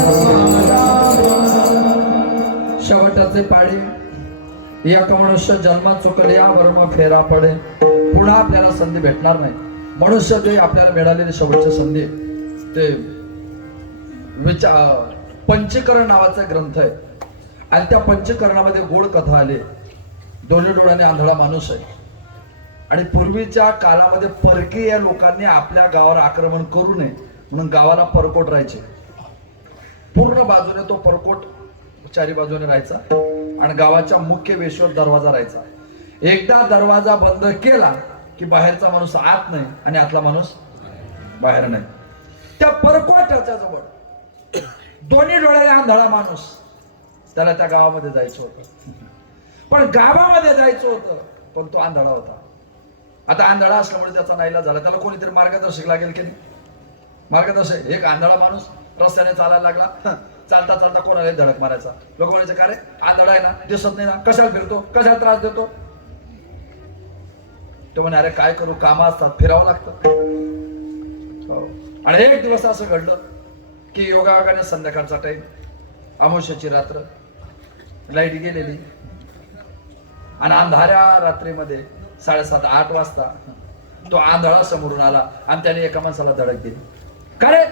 एक मनुष्य शेवटाचे पाळी या मनुष्य जन्मात चुकले या वर्म फेरा पडे. पुन्हा आपल्याला संधी भेटणार नाही. मनुष्य ते आपल्याला मिळालेली शेवटची संधी ते पंचकरण नावाचा ग्रंथ आहे आणि त्या पंचकरणामध्ये गोड कथा आली. दोन्ही डोळ्याने आंधळा माणूस आहे आणि पूर्वीच्या काळामध्ये परकीय लोकांनी आपल्या गावावर आक्रमण करू नये म्हणून गावाला परकोट राहायचे. पूर्ण बाजूने तो परकोट चारी बाजूने राहायचा आणि गावाच्या मुख्य वेशीवर दरवाजा राहायचा. एकदा दरवाजा बंद केला की बाहेरचा माणूस आत नाही आणि आतला माणूस बाहेर नाही. त्या परकोटाच्या जवळ दोन्ही डोळ्याने आंधळा माणूस, त्याला त्या गावामध्ये जायचं होतं. पण गावामध्ये जायचं होतं पण तो आंधळा होता. आता आंधळा असल्यामुळे त्याचा नाईलाज झाला. त्याला कोणीतरी मार्गदर्शक लागेल की नाही? मार्गदर्शक एक आंधळा माणूस रस्त्याने चालायला लागला. चालता चालता कोणाला धडक मारायचा. लोक म्हणायचे का रे आंधळा आहे ना, दिसत नाही ना, कशाला फिरतो, कशाला त्रास देतो? तो म्हणे अरे काय करू, कामं असतात, फिरावं लागतं. आणि एक दिवस असं घडलं की योगायोगाने संध्याकाळचा टाइम, अमावस्येची रात्र, लाईट गेलेली आणि अंधाऱ्या रात्रीमध्ये 7:30-8 वाजता तो आंधळा समोरून आला आणि त्याने एका माणसाला धडक दिली. का रे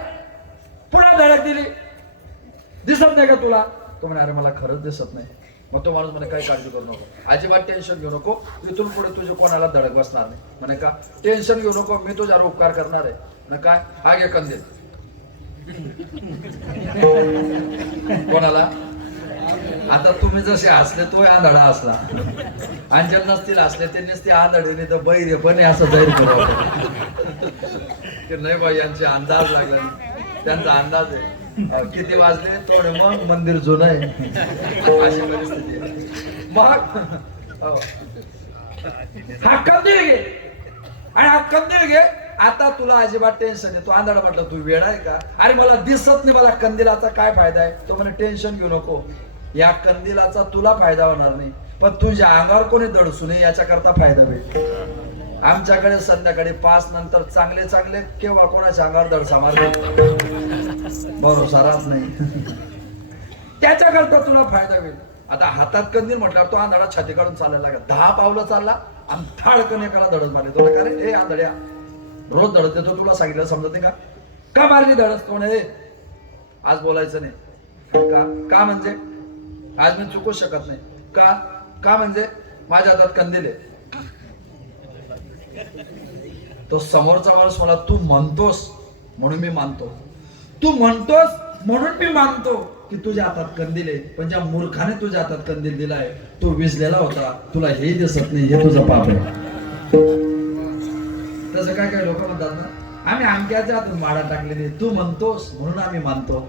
दिली दिसत नाही का तुला? तो म्हणे अरे मला खरंच दिसत नाही. मग तो माणूस म्हणे काही काळजी करू नको, अजिबात टेन्शन घेऊ नको, इथून पुढे तुझे कोणाला धडक बसणार नाही. म्हणे का? टेन्शन घेऊ नको, मी तुझ्यावर उपकार करणार आहे. म्हणे काय? हा घे कंदील. कोणाला? आता तुम्ही जसे हसले तो आंधळा असला, आणि ज्या नसतील हसले ते नसते आंधळीने तर बैरे पण असं जाहीर करावं की नाही बाई यांचे अंदाज लागला. त्यांचा अंदाज आहे. किती वाजले? थोडे मग मंदिर जुनं आहे, अशी परिस्थिती आहे. मग हा कंदील घे, आणि हा कंदील घे. आता तुला अजिबात टेन्शन आहे. तो आंधळा म्हटलं तू वेळ आहे का? अरे मला दिसत नाही, मला कंदिलाचा काय फायदा आहे? तो म्हणे टेन्शन घेऊ नको, या कंदिलाचा तुला फायदा होणार नाही, पण तुझ्या अंगावर कोणी दडसू नये याच्या करता फायदा भेट. आमच्याकडे संध्याकाळी 5 नंतर चांगले चांगले केव्हा कोणाच्या अंगावर दडसा मारले भरोसा राहत नाही. त्याच्याकरता तुला फायदा होईल. आता हातात कंदील म्हटल्यावर तो आंधळा छाती काढून चालायला लागला. 10 पावलं चालला आणि थाळकन एकाला धडक मारली. तुला का रे? ए आंधळ्या, रोज धडक देतो, तुला सांगितलं समजत नाही का? का मारली धडक? कोण आहे? आज बोलायचं नाही. का म्हणजे आज मी चुकूच शकत नाही. का म्हणजे माझ्या हातात कंदील आहे. तो समोरचा माणूस मला तू म्हणतोस म्हणून मी मानतो, तू म्हणतोस म्हणून मी मानतो की तुझ्या हातात कंदील आहे. पण ज्या मूर्खाने तुझ्या हातात कंदील दिलाय तो विजलेला होता, तुला हे दिसत नाही, हे तुझं पाप आहे. तसं काय काय लोक म्हणतात ना, आम्ही आमक्याच्या हातून माळा टाकलेली, तू म्हणतोस म्हणून आम्ही मानतो,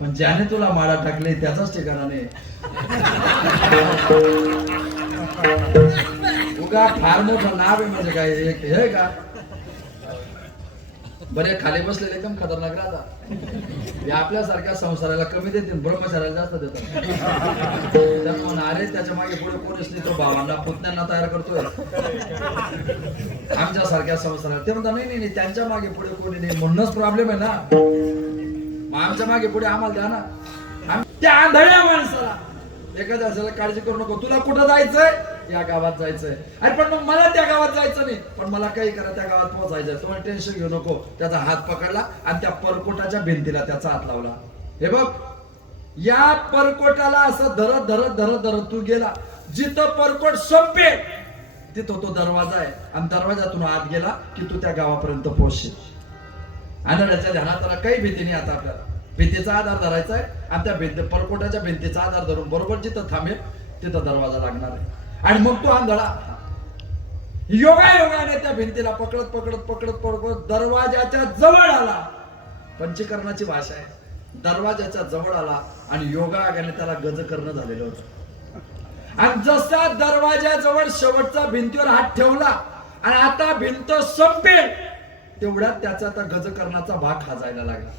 पण ज्याने तुला माळा टाकले त्याचाच ठिकाणा नाही. उगा फार मोठं नाव आहे म्हणजे काय एक हे का? बरे खाली बसलेले एकदम खतरनाक राहतात. आपल्यासारख्या संसाराला कमी देतील, ब्रह्मचार्याला जास्त देतात. अरे त्याच्या मागे पुढे कोणीच नाही, तो भावांना पुतण्यांना तयार करतोय. आमच्या सारख्या संसाराला ते म्हणतात नाही नाही त्यांच्या मागे पुढे कोणी नाही, म्हणूनच प्रॉब्लेम आहे ना. मग आमच्या मागे पुढे आम्हाला द्या ना. त्या आंधळ्या माणसाला एखाद्या असायला काळजी करू नको, तुला कुठं जायचंय? या गावात जायचंय. अरे पण मग मला त्या गावात जायचं नाही, पण मला काही करा त्या गावात पोहोचायचंय. तुम्हाला टेन्शन घेऊ नको. त्याचा हात पकडला आणि त्या परकोटाच्या भिंतीला त्याचा हात लावला. हे बघ, या परकोटाला असं धरत धरत धरत धरत तू गेला, जिथं परकोट संपेल तिथं तो दरवाजा आहे, आणि दरवाजातून आत गेला की तू त्या गावापर्यंत पोहोचशील. आंधळ्याच्या ध्यानात त्याला काही भीती नाही. आता आपल्याला भीतीचा आधार धरायचा आहे, आणि त्या परकोटाच्या भिंतीचा आधार धरून बरोबर जिथं थांबेल तिथं दरवाजा लागणार आहे. आणि मग तो आंधळा योगायोगाने त्या भिंतीला पकडत पकडत पकडत पकडत दरवाजाच्या जवळ आला. पंचकर्णाची भाषा आहे. दरवाजाच्या जवळ आला आणि योगायोगाने त्याला गज करणं झालेलं होतं. आणि जसा दरवाजाजवळ शेवटचा भिंतीवर हात ठेवला आणि आता भिंत संपेल तेवढ्यात त्याचा आता गजकरणाचा भाग खाजायला लागला.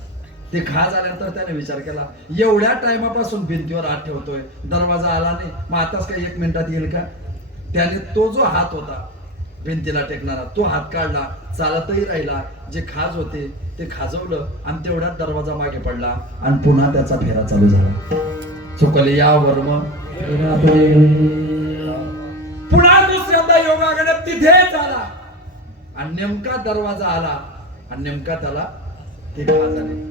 ते खा झाल्यानंतर त्याने विचार केला, एवढ्या टायमापासून भिंतीवर हात ठेवतोय, दरवाजा आला नाही, मग आताच काही 1 मिनिटात येईल का? त्याने तो जो हात होता भिंतीला टेकणारा तो हात काढला, चालतही राहिला, जे खाज होते ते खाजवलं, आणि तेवढ्यात दरवाजा मागे पडला आणि पुन्हा त्याचा फेरा चालू झाला. चुकले या वर्म. पुन्हा दुसऱ्यांदा योगाकडे तिथेच आला आणि नेमका दरवाजा आला आणि नेमका त्याला ते खाज आले.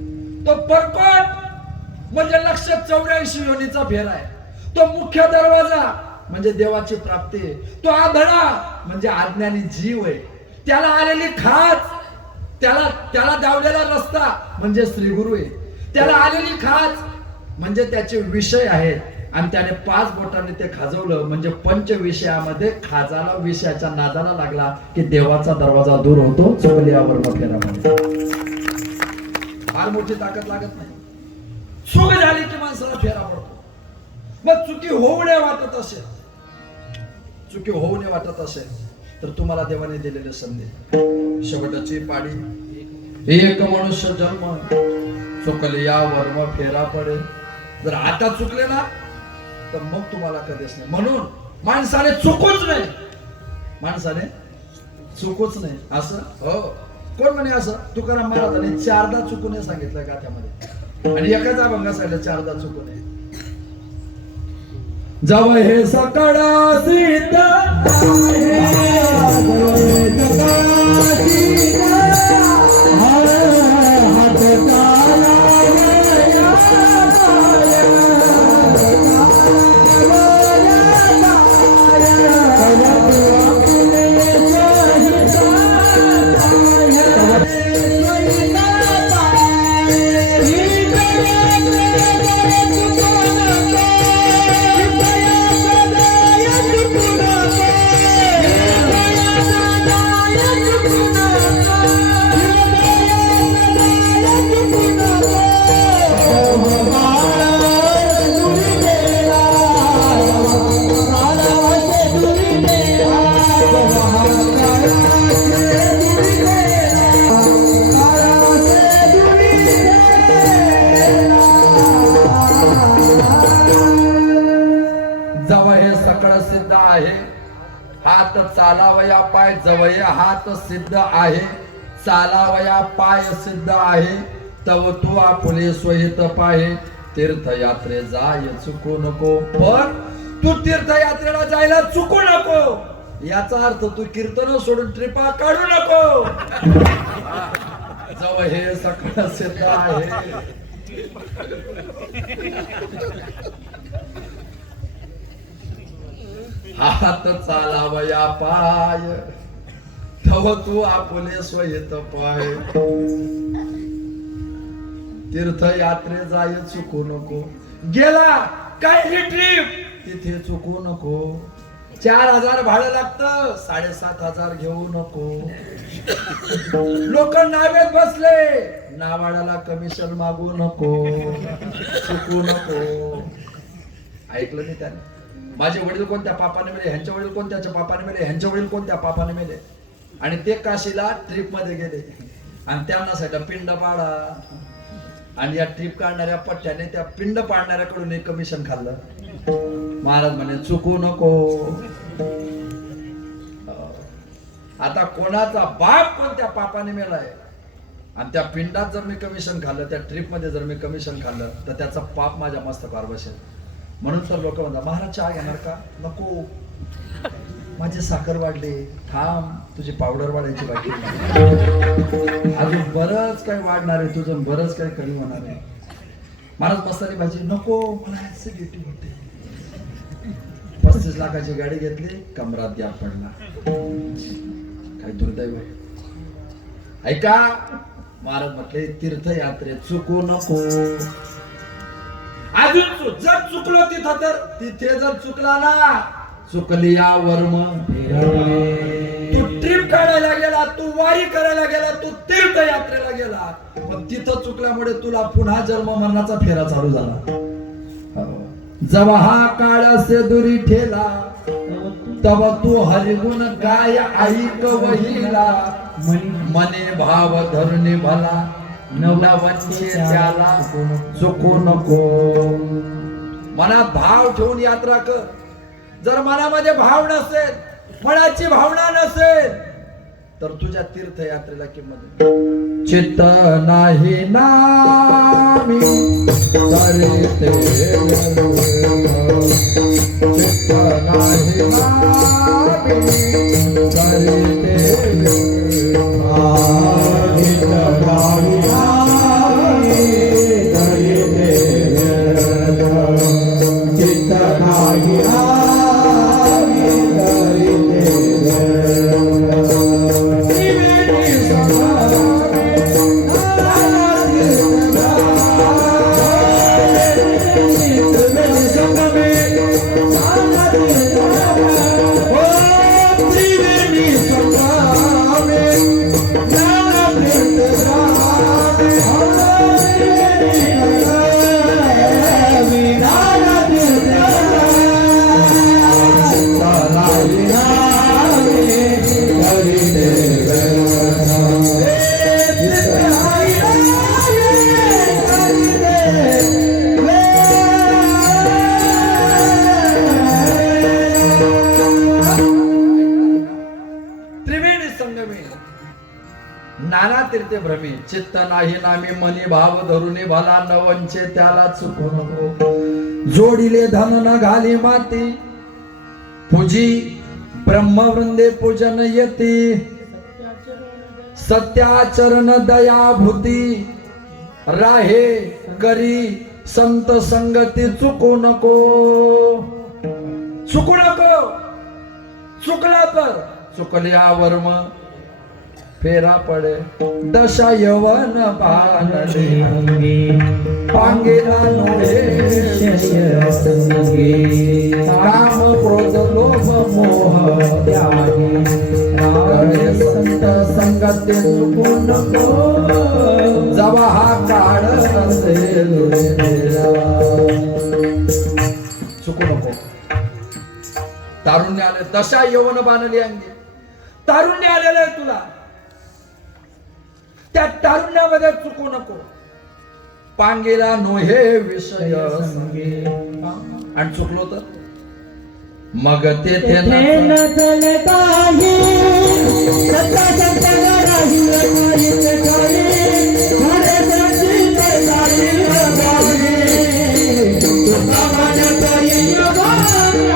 तो परकोट म्हणजे 184 योनीचा फेरा आहे. तो मुख्य दरवाजा म्हणजे देवाची प्राप्ती आहे. तो आंधळा म्हणजे अज्ञानी जीव आहे. त्याला आलेली खाच, त्याला दावलेला रस्ता म्हणजे श्री गुरु आहे. त्याला आलेली खाच म्हणजे त्याचे विषय आहेत, आणि त्याने 5 बोटांनी ते खाजवलं म्हणजे पंच विषयामध्ये खाजाला विषयाच्या नादाला लागला की देवाचा दरवाजा दूर होतो. चोलियावर फेरामध्ये फार मोठी ताकद लागत नाही. चूक झाली की माणसाला फेरा पडतो. मग चुकी होऊ नये वाटत असेल तर तुम्हाला देवाने दिलेले संधी, शेवटची पाडी एक मनुष्य जन्म, चुकले या वर्म फेरा पडे. जर आता चुकले ना तर मग तुम्हाला कधीच नाही. म्हणून माणसाने चुकूच नाही असं. हो, कोण म्हणे असं? तुकाराम महाराजांनी 4दा चुकू नये सांगितलं गाथ्यामध्ये, आणि एकाच अभंगा सांगितलं 4दा चुकू नये. जव हे सकाळ सीता हात आहे, हात चालावया पाय जवय हात सिद्ध आहे, चालावया पाय सिद्ध आहे, तव तू आपुले स्वहित पाहे, तीर्थयात्रे जाय चुकू नको. पण तू तीर्थयात्रेला जायला चुकू नको, याचा अर्थ तू कीर्तन सोडून ट्रिपा काढू नको. जव हे सगळं सिद्ध आहे. हात चालावया पाय तव तू आपुले स्वहित पाय, तीर्थयात्रे जाय चुकू नको. गेला काय ही ट्रिप तिथे चुकू नको. 4,000 भाडं लागतं, 7,500 घेऊ नको. लोक नावेत बसले, नावाडाला कमिशन मागू नको, चुकू नको. ऐकलं नाही त्याने. माझे वडील कोणत्या पापाने मेले, ह्यांच्या वडील कोणत्याच्या पापाने मेले, ह्यांच्या वडील कोणत्या पापाने मेले, आणि ते काशीला ट्रिप मध्ये गेले आणि त्यांना सगळं पिंड पाडा. आणि या ट्रिप काढणाऱ्या पट्ट्याने त्या पिंड पाडणाऱ्याकडून एक कमिशन खाल्लं. महाराज म्हणे चुकू नको. आता कोणाचा बाप कोणत्या पापाने मेलाय आणि त्या पिंडात जर मी कमिशन खाल्लं, त्या ट्रिप मध्ये जर मी कमिशन खाल्लं, तर त्याचा पाप माझ्या मस्तकावर बसेल. म्हणून तर लोक म्हणतात महाराज चहा घेणार का, नको माझी साखर वाढली, थांब तुझी पावडर वाढायची बाकी, अजून बरंच काही वाढणार आहे तुझं, बरंच काही कमी होणार आहे. महाराज मसाली भाजी नको, मला ऍसिडिटी होते. 35 लाखाची गाडी घेतली, कमरात द्या पडला. काही दुर्दैव. ऐका, महाराज म्हटले तीर्थयात्रेत चुकू नको. अजून जर चुकलो तिथं, तर तिथे जर चुकला ना, चुकली या वर्म. तू ट्रिप काढायला गेला, तू वारी करायला गेला, तू तीर्थयात्रेला गेला, पण तिथं चुकल्यामुळे तुला पुन्हा जन्म मरणाचा फेरा चालू झाला. जवा हा काळ असे दुरी ठेला, तव तू हरिगुण गाय ऐक वहिला, मने भाव धरुनी भला, नवलावंचे त्याला चुकू नको. मनात भाव ठेवून यात्रा कर. जर मनामध्ये भाव नसेल, फळाची भावना नसेल, तर तुझ्या तीर्थयात्रेला किंमत नाही. चित्त नाही नामी करीते चित्त नाही नामी करीते नाना तीर्थे भ्रमी. चित्त नाही नामी मनी भाव धरुनी भला, नवंचे त्याला चुकू नको. जोडिले धन न घाली माती, पूजी ब्रह्मवृंदे पूजन येते. सत्याचरण दयाभूती राहे करी, संत संगती चुकू नको. चुकू नको. चुकला तर चुकल्या वर्म फेरा पडे. दशा यवन बाणले पांगेला नोडे, काम क्रोध लोभ मोह त्यागे, संत संगती चुकू नको. जवा हा काळ असेल चुकू नको. तारुण्य आले, दशा यवन बाणली अंगी. तारुण्य आलेलं आहे तुला, त्या तारुण्यामध्ये चुकू नको. पांगेला नोहे विषय संगे. आणि चुकलो तर मग तेथे तेथे नसल काही सत्ता सत्ता राहील काहीच काही खरे सच्ची राहील काही तुका म्हणतो येवा आ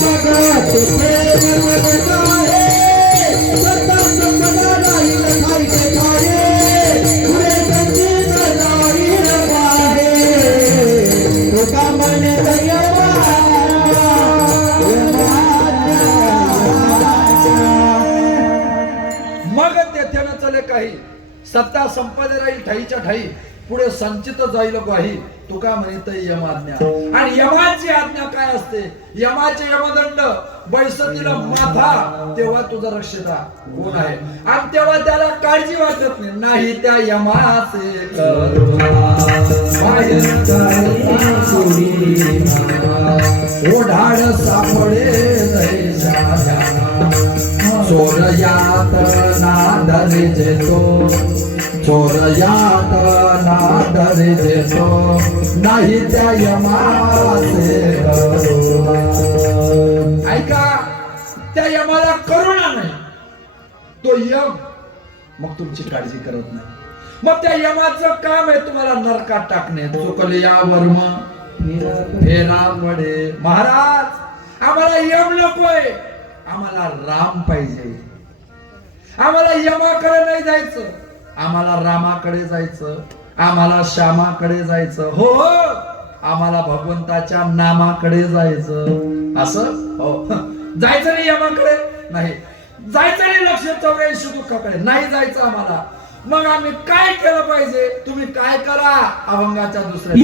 जगात प्रेम आहे सत्ता सत्ता राहील काहीच काही खरे सच्ची राहील काही तुका म्हणतो येवा मग तेथे न चले काही सत्ता संपदे राहील ठाईच्या ठाई पुढे संचित जाईल काही तुका म्हणत यमाज्ञा आणि यमाची आज्ञा काय असते यमाचे यमदंड बैसतीला माथा तेव्हा तुझा रक्षिता कोण आहे आणि तेव्हा त्याला काळजी वाटत नाही त्या यमाचे करुणा बाहेर ओढाड सापडे जैसा चोर यात नादरे जेतो चोर यात नादरे जेतो नाही त्या यमाचे करुणा ऐका त्या यमाला करुणा नाही तो यम मग तुमची काळजी करत नाही मग त्या यमाचं काम आहे तुम्हाला नरकात टाकणे चुकले या वर्म फेरा पडे महाराज आम्हाला यम नकोय आम्हाला राम पाहिजे आम्हाला यमाकडे नाही जायचं आम्हाला रामाकडे जायचं आम्हाला श्यामाकडे जायचं हो आम्हाला भगवंताच्या नामाकडे जायचं असं हो जायचं नाही यमाकडे नाही जायचं नाही 184 दुःखाकडे नाही जायचं आम्हाला मग आम्ही काय केलं पाहिजे तुम्ही काय करा अभंगाच्या दुसऱ्या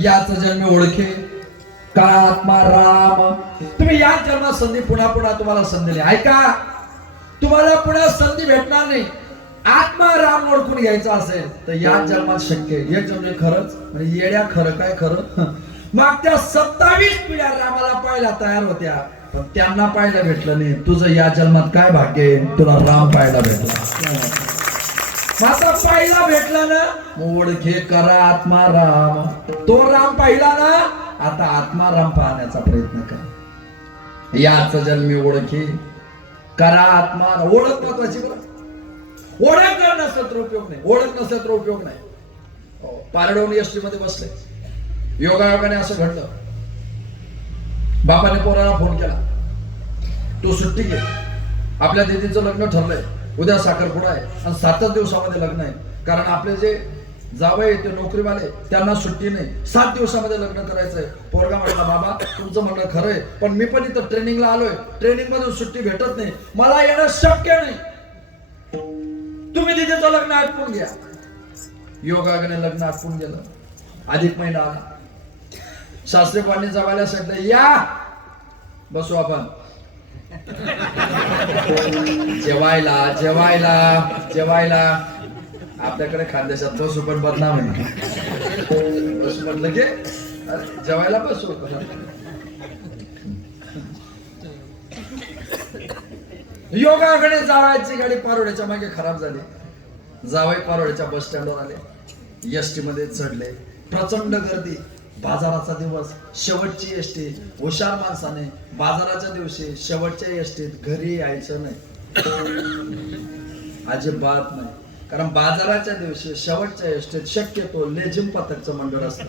याच जन्म ओळखे का आत्मा राम तुम्ही याच जन्मात संधी पुन्हा पुन्हा तुम्हाला संधी नाही ऐका तुम्हाला पुन्हा संधी भेटणार नाही आत्मा राम ओळखून घ्यायचा असेल तर याच जन्मात शक्य आहे हे जन्म खरंच म्हणजे येड्या खरं काय खरं मागच्या 27 पिढ्या रामाला पाहायला तयार होत्या पण त्यांना पाहायला भेटलं नाही तुझं या जन्मात काय भाग्य आहे तुला राम पाहायला भेटला आता पाहिला भेटला ना ओळखे करा आत्मा राम तो राम पाहिला ना आता आत्मा राम पाहण्याचा प्रयत्न करा याच जन्मी ओळखे करा आत्मा ओळख महत्वाची बरं ओळख जर नसेल तर उपयोग नाही ओळख नसेल तर उपयोग नाही पारडवून एसटी मध्ये बसले योगायोगाने असं घडलं बापाने पोराला फोन केला तू सुट्टी घे आपल्या दीदीचं लग्न ठरलंय उद्या साखरपुडा आहे आणि 7च दिवसामध्ये लग्न आहे. कारण आपले जे जावई ते नोकरीवाले त्यांना सुट्टी नाही, 7 दिवसामध्ये लग्न करायचंय. पोरगा म्हटला बाबा तुमचं म्हणणं खरंय, पण मी पण इथं ट्रेनिंगला आलोय, ट्रेनिंग मधून सुट्टी भेटत नाही, मला येणं शक्य नाही. तुम्ही तिथेचं लग्न आटपून घ्या. योगाने लग्न आटपून गेलं. अधिक महिना आला. शास्त्री पाणी जावायला सांगितलं या बसू आपण जेवायला जेवायला जेवायला. आपल्याकडे खानदेशात बसू पण बदनाम आहे. बसू म्हटलं की जेवायला बसू. योगाकडे जावायची गाडी पारोड्याच्या मागे खराब झाली. जावई पारोड्याच्या बस स्टँडवर आले, एसटी मध्ये चढले. प्रचंड गर्दी. बाजाराचा दिवस, शेवटची एसटी. हुशार माणसाने बाजाराच्या दिवशी शेवटच्या एसटीत घरी यायचं नाही, अजिबात नाही. कारण बाजाराच्या दिवशी शेवटच्या एसटीत शक्यतो लेझिम पथकचं मंडळ असतं.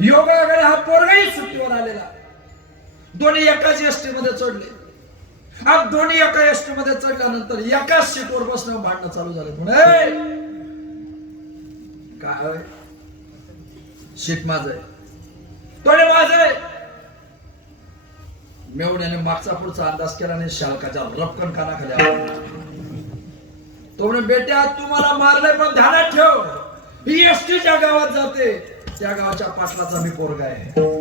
योगाकडे हा पोरगाही सुट्टीवर आलेला. दोन्ही एकाच एसटी मध्ये चढले. आज दोन्ही एका एसटी मध्ये चढल्यानंतर एकाच सीटवर बसण्यावर भांडणं चालू झाले. काय सीट माझ आहे, तोडे माझ आहे. मेवण्याने मागचा पुढचा अंदाज केला आणि शालकाच्या रपकन कानाखाली आला. तो म्हणे बेट्या तू मला मारलंय पण ध्यानात ठेव, ही एसटी ज्या गावात जाते त्या गावाच्या पाटलाचा मी पोरगा आहे.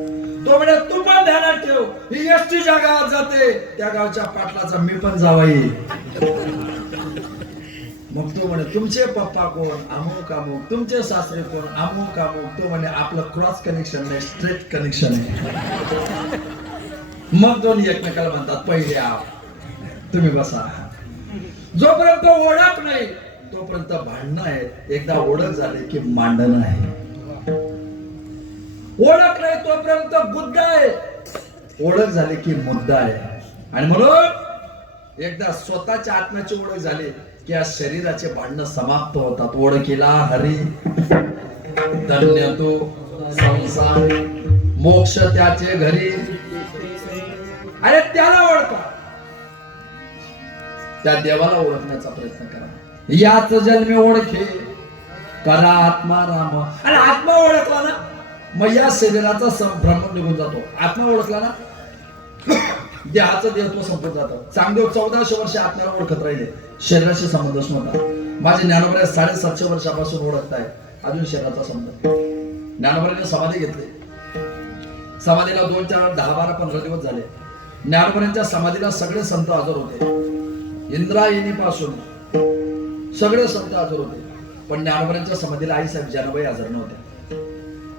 तो म्हणे तू पण ध्यानात ठेव, ही एसटी ज्या गावात जाते त्या गावच्या पाटलाचा मी पण जावाई. मग तो म्हणे तुमचे पप्पा कोण, अमुक अमुक. तुमचे सासरे कोण, अमुक अमुक. तो म्हणे आपलं क्रॉस कनेक्शन नाही, स्ट्रेट कनेक्शन आहे. मग दोन्ही एकमेकाला म्हणतात पहिले तुम्ही बसा. जोपर्यंत ओळख नाही तोपर्यंत भांडणं आहे. एकदा ओळख झाली की मांडणं आहे. ओळख नाही तोपर्यंत बुद्ध आहे, ओळख झाली की मुद्दा आहे. आणि म्हणून एकदा स्वतःच्या आत्म्याची ओळख झाली की या शरीराचे भांडणं समाप्त होतात. ओळखीला हरी धन्य तो संसार, मोक्ष त्याचे घरी. अरे त्याला ओळखा, त्या देवाला ओळखण्याचा प्रयत्न करा. याच जन्मी ओळखे करा आत्मा राम. आणि आत्मा ओळखला ना मग या शरीराचा संभ्रम निघून जातो. आत्मा ओळखला ना देहाचं देहत्व संपून जातं. चांगदेव 1400 वर्ष आत्म्याला ओळखत राहिले, शरीराशी संबंधच नव्हता. माझे ज्ञानोबा 750 वर्षापासून ओळखताय, अजून शरीराचा संबंध. ज्ञानोबाने समाधी घेतली. समाधीला 2, 4, 10, 12, 15 दिवस झाले. ज्ञानोबांच्या समाधीला सगळे संत हजर होते. इंद्रायणी पासून सगळे संत हजर होते. पण ज्ञानोबांच्या समाधीला आई साहेब जनाबाई हजर नव्हते.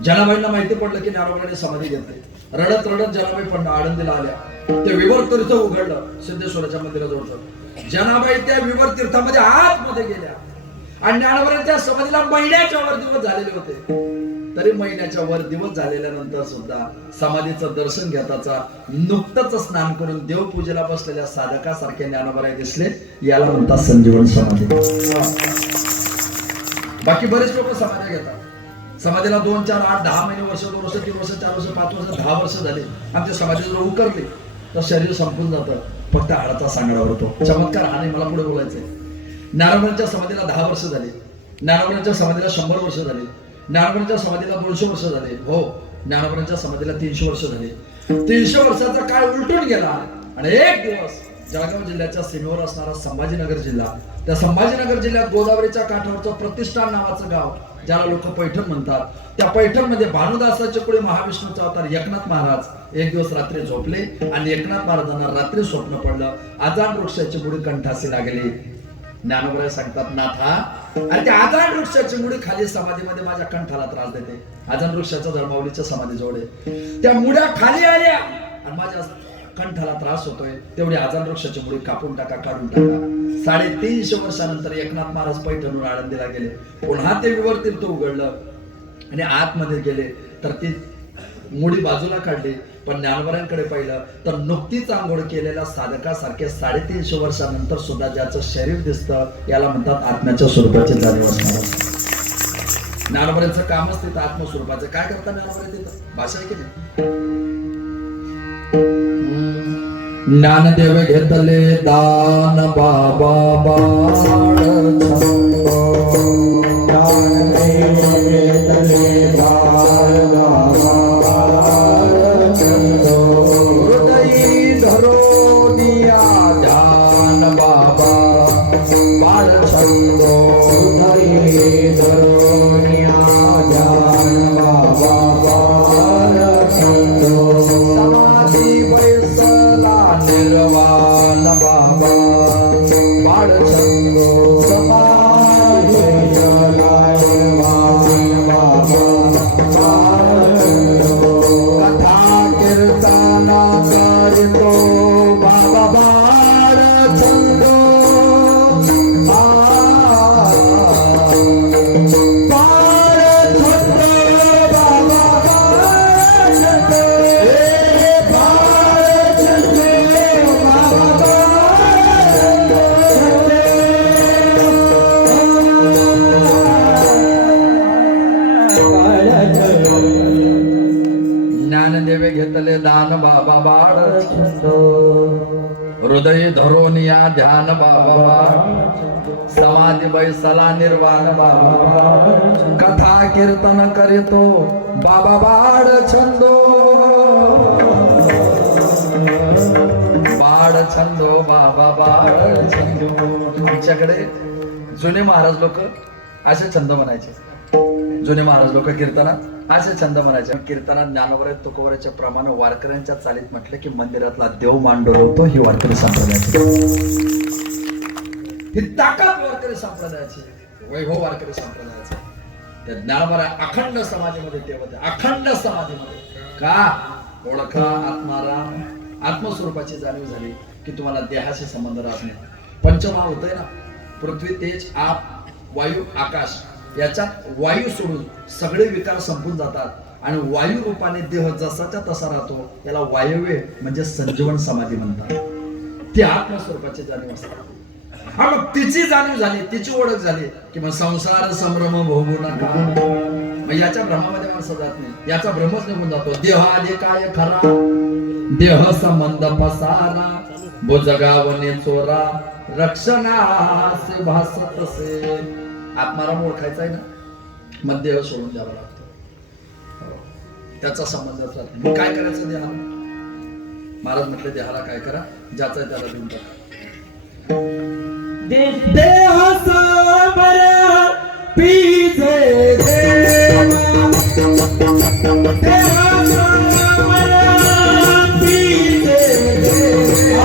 जनाबाईंना माहिती पडलं की ज्ञानोबांनी समाधी घेतली. रडत रडत जनाबाई पण आळंदीला आल्या. ते विवर तीर्थ उघडलं सिद्धेश्वराच्या मंदिराजवळचं. जनाबाई त्या विवर तीर्थामध्ये आतमध्ये गेल्या आणि ज्ञानोबांच्या समाधीला महिन्याच्या वर दिवस झालेले होते. तरी महिन्याच्या वर दिवस झालेल्या नंतर सुद्धा समाधीचं दर्शन घेताचा नुकतंच स्नान करून देवपूजेला बसलेल्या साधकासारखे ज्ञानोबा दिसले. याला म्हणतात संजीवन समाधी. बाकी बरेच लोक समाधी घेतात. समाधीला 2, 4, 8, 10 महिने, वर्ष, 2 वर्ष, 3 वर्ष, 4 वर्ष, 5 वर्ष, 10 वर्ष झाले. आमच्या समाधी जर उकरली तर शरीर संपून जातं, फक्त हाडाचा सांगडा उरतो. चमत्कार हा नाही, मला पुढे बोलायचंय. ज्ञानोबांच्या समाधीला 10 वर्ष झाली. ज्ञानोबांच्या समाधीला 100 वर्ष झाली. ज्ञानोबांच्या समाधीला 200 वर्ष झाले. हो, ज्ञानोबांच्या समाधीला 300 वर्ष झाले. 300 वर्षाचा काळ उलटून गेला आणि एक दिवस जळगाव जिल्ह्याच्या सीमेवर असणारा संभाजीनगर जिल्हा, त्या संभाजीनगर जिल्ह्यात गोदावरीच्या काठावरचं प्रतिष्ठान नावाचं गाव, ज्याला लोक पैठण म्हणतात, त्या पैठण मध्ये भानुदासाचे पुढे महाविष्णूचा अवतार एकनाथ महाराज एक दिवस रात्री झोपले आणि एकनाथ महाराजांना रात्री स्वप्न पडलं. आजान वृक्षाची मुडी कंठासी लागली. ज्ञानोबा सांगतात नाथा, आणि त्या आजान वृक्षाची मुडी खाली समाधीमध्ये माझ्या कंठाला त्रास देते. आजान वृक्षाच्या धर्मावलीच्या समाधी जवळ त्या मुड्या खाली आल्या आणि माझ्या कंठाला त्रास होतोय. तेवढी आजान वृक्षाची मुडी कापून टाका, काढून टाका. 350 वर्षानंतर एकनाथ महाराज पैठणहून आळंदीला गेले. पुन्हा ते विवर तीर्थ उघडलं आणि आतमध्ये गेले तर ती मुडी बाजूला काढली. पण ज्ञानोबांकडे पाहिलं तर नुकतीच आंघोळ केलेल्या साधकासारखे 350 वर्षानंतर सुद्धा ज्याचं शरीर दिसतं याला म्हणतात आत्म्याच्या स्वरूपाचे जाणीव असणार. ज्ञानोबांचं कामच तिथं आत्मस्वरूपाचं. काय करता ज्ञानोबा तिथं? भाषा आहे की नाही? ज्ञानदेव घेतले दान बाबा बाळ छंदो. ज्ञानदेव घेतले दान बाबा छंदो. हृदयी धरोनिया ध्यान बाबा बाळ छंदो. हृदयी धरोनिया ध्यान बाबा बाळ छंदो. समाधी बैसला निर्वाण बाबा बाळ छंदो. समाधी बैसला निर्वाण बाबा बाळ छंदो. कथा कीर्तना करितो बाबा बाळ छंदो. ज्ञानदेवे घेतले दान बाबा बाळ छंदो. हृदय धरून या ध्यान बाबा बाळ. समाधी बैसला निर्वाण बाबा. कथा कीर्तन करीतो बाबा बाळ छंदो. बाळ छंदो बाबा बाळ छंदो. आमच्याकडे जुने महाराज लोक असे छंद म्हणायचे. जुने महाराज लोक कीर्तनात असे छंद म्हणायचे. कीर्तनात ज्ञानोबा तुकोबराच्या प्रमाणे वारकऱ्यांच्या चालीत म्हटले की मंदिरातला देव मान डोलवतो ही वारकरी संप्रदायाची. ही ताकद वारकरी संप्रदायाची, वैभव वारकरी संप्रदायाचे. त्या ज्ञानोबा अखंड समाधीमध्ये ठेवत, अखंड समाधीमध्ये. का ओळखा आत्माराम, आत्मस्वरूपाची जाणीव झाली की तुम्हाला देहाशी संबंध राहत नाही. पंचमहाभूत होतंय ना, पृथ्वी तेज आप वायू आकाश. याच्यात वायू सोडून सगळे विकार संपून जातात आणि वायू रूपाने देह जसाच्या तसा राहतो. याला वायव्य म्हणजे संजीवन समाधी म्हणतात. ती आत्मस्वरूपाची जाणीव असते. हा मग तिची जाणीव झाली, तिची ओळख झाली की मग संसार संभ्रम भोगू नका. मग याच्या भ्रमामध्ये माणसं जात नाही, याचा भ्रमच निघून जातो. देह आधी काय खरा, देह संबंध पसारा, भुजगावने चोरा, रक्षणासे भासतसे. आत्माराम ओळखायचा आहे ना, मग देह सोडून द्यावा लागतो. त्याचा संबंध असतात. मग काय करायचं देहाला? महाराज म्हटले देहाला काय करा, ज्याचा त्याला देऊन टाका. देह समर पीजे देवा. देह समर पीजे देवा.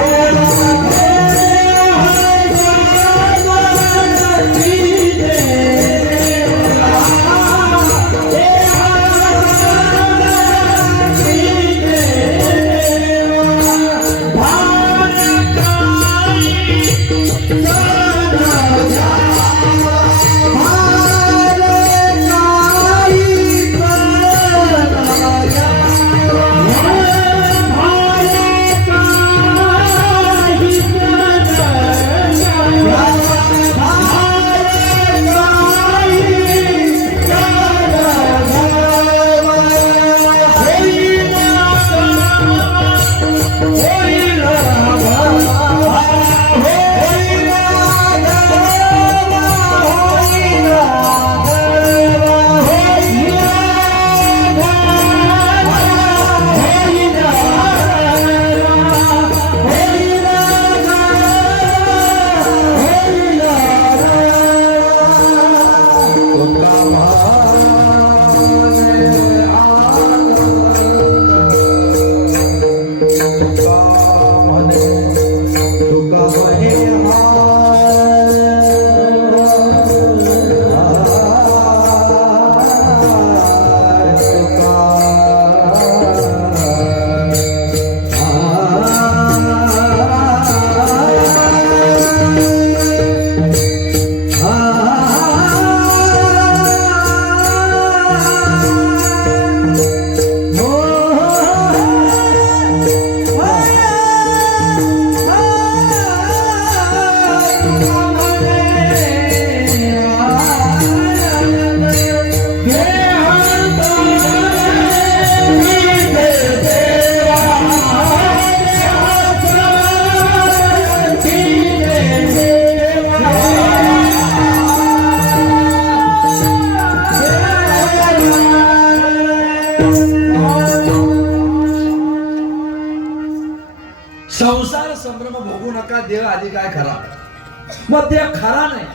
मग ते खरा नाही.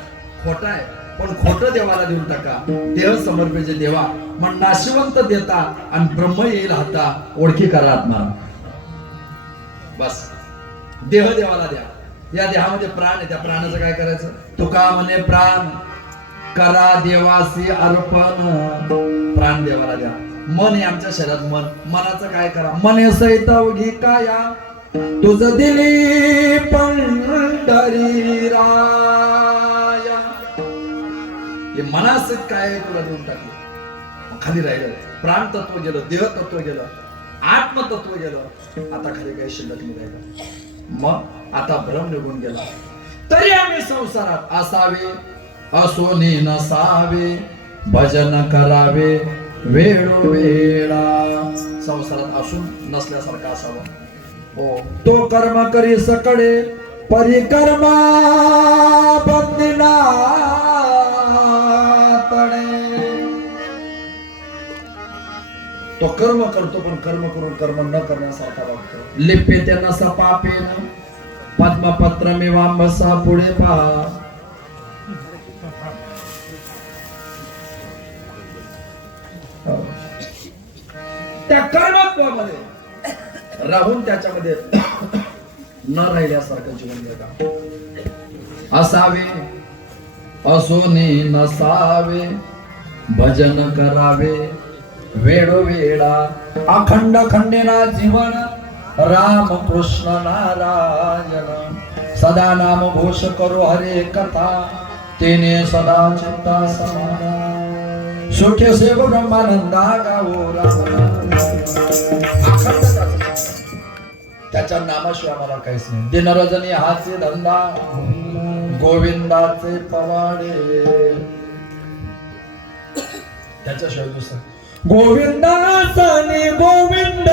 खोटा आहे, पण खोटं देवाला देऊन टाका. देह समर्पेचे देवा, मग नाशिवंत देता आणि ब्रह्म येईल हाता. ओळखी करा आत्मा. बस देह देवाला द्या. या देहामध्ये प्राण आहे, त्या प्राणाचं काय करायचं? तुका म्हणे प्राण करा देवासी अर्पण. प्राण देवाला द्या. मन आहे आमच्या शरीरात. मनाचं काय करा? मन हे सहित उघी काया तुझ दिली पंढरी राया. हे मनासहित काय आहे तुला देऊन टाकलं. खाली राहिलं प्राण तत्व गेलं, देह तत्व गेलं, आत्मतत्व गेलं. आता खाली काही शिल्लक नाही राहिलं. मग आता भ्रम निघून गेला. तरी आम्ही संसारात असावे, असोनी नसावे, भजन करावे वेळोवेळा. संसारात असून नसल्यासारखा असावा. हो, तो कर्म करी सकळे परिकर्मा बंदिना तडे. तो कर्म करतो, पण कर्म करून कर्म न करण्यासारखा वागतो. लिप्य त्यांना सपापेन पद्मपत्र मी वांबसा पुढे पहा. त्या कर्मत्वामध्ये राहून त्याच्यामध्ये न राहिल्यासारखं जीवन जगा. असावे असोनी नसावे, भजन करावे वेळोवेळा. अखंड खंडेना जीवन राम कृष्ण नारायण. सदा नाम घोष करो हरे कथा, तेने सदा चित्ता समाना. सुखे से ब्रह्मानंदा गावो राम. त्याच्या नामाशिवाय आम्हाला काहीच नाही. दिनरजनी हाचे धंदा, गोविंदाचे पवाडे. त्याच्याशिवाय दुसरं गोविंदासनी गोविंद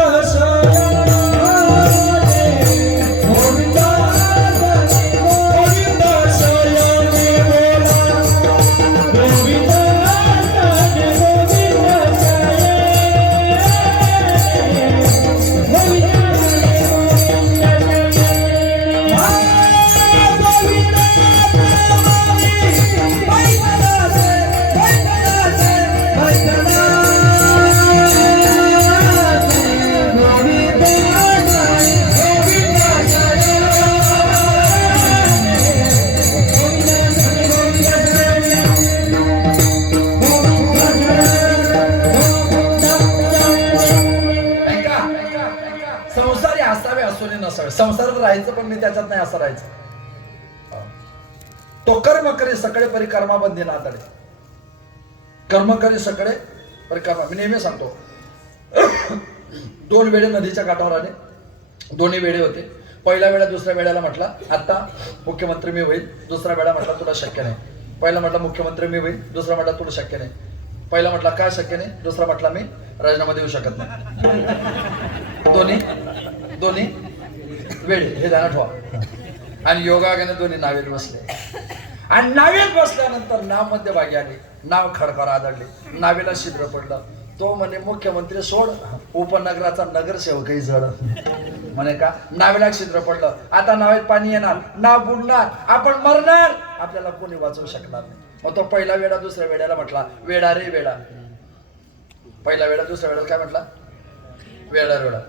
संसारात राहायचं, पण मी त्याच्यात नाही असं राहायचं. तो कर्म करे सकळे परिकर्मा बंदी ना तडे. कर्म करे सकळे परिकर्मा. मी नेहमी सांगतो, 2 वेळे नदीच्या काठावर आले. दोन्ही वेळे होते. पहिला वेळा दुसऱ्या वेळेला म्हटला आता मुख्यमंत्री मी होईल. दुसरा वेळा म्हटला तुला शक्य नाही. पहिला म्हटला मुख्यमंत्री मी होईल. दुसरा म्हटला तुला शक्य नाही. पहिला म्हटला काय शक्य नाही. दुसरा म्हटला मी राजीनामा देऊ शकत नाही. दोन्ही वेळे हे ध्यानात ठेवा. आणि योगाने दोन्ही नावेत बसले. आणि नावेत बसल्यानंतर नाव मध्यभागी आली. नाव खडखड आदळली. नावेला छिद्र पडलं. तो म्हणे मुख्यमंत्री सोड, उपनगराचा नगरसेवकही जड. म्हणे का? नावेला छिद्र पडलं, आता नावेत पाणी येणार, नाव बुडणार, आपण मरणार, आपल्याला कोणी वाचवू शकणार नाही. मग तो पहिला वेळा दुसऱ्या वेळेला म्हटला वेडा रे वेडा. पहिला वेळा दुसऱ्या वेळेला काय म्हटला? वेडा वेडा.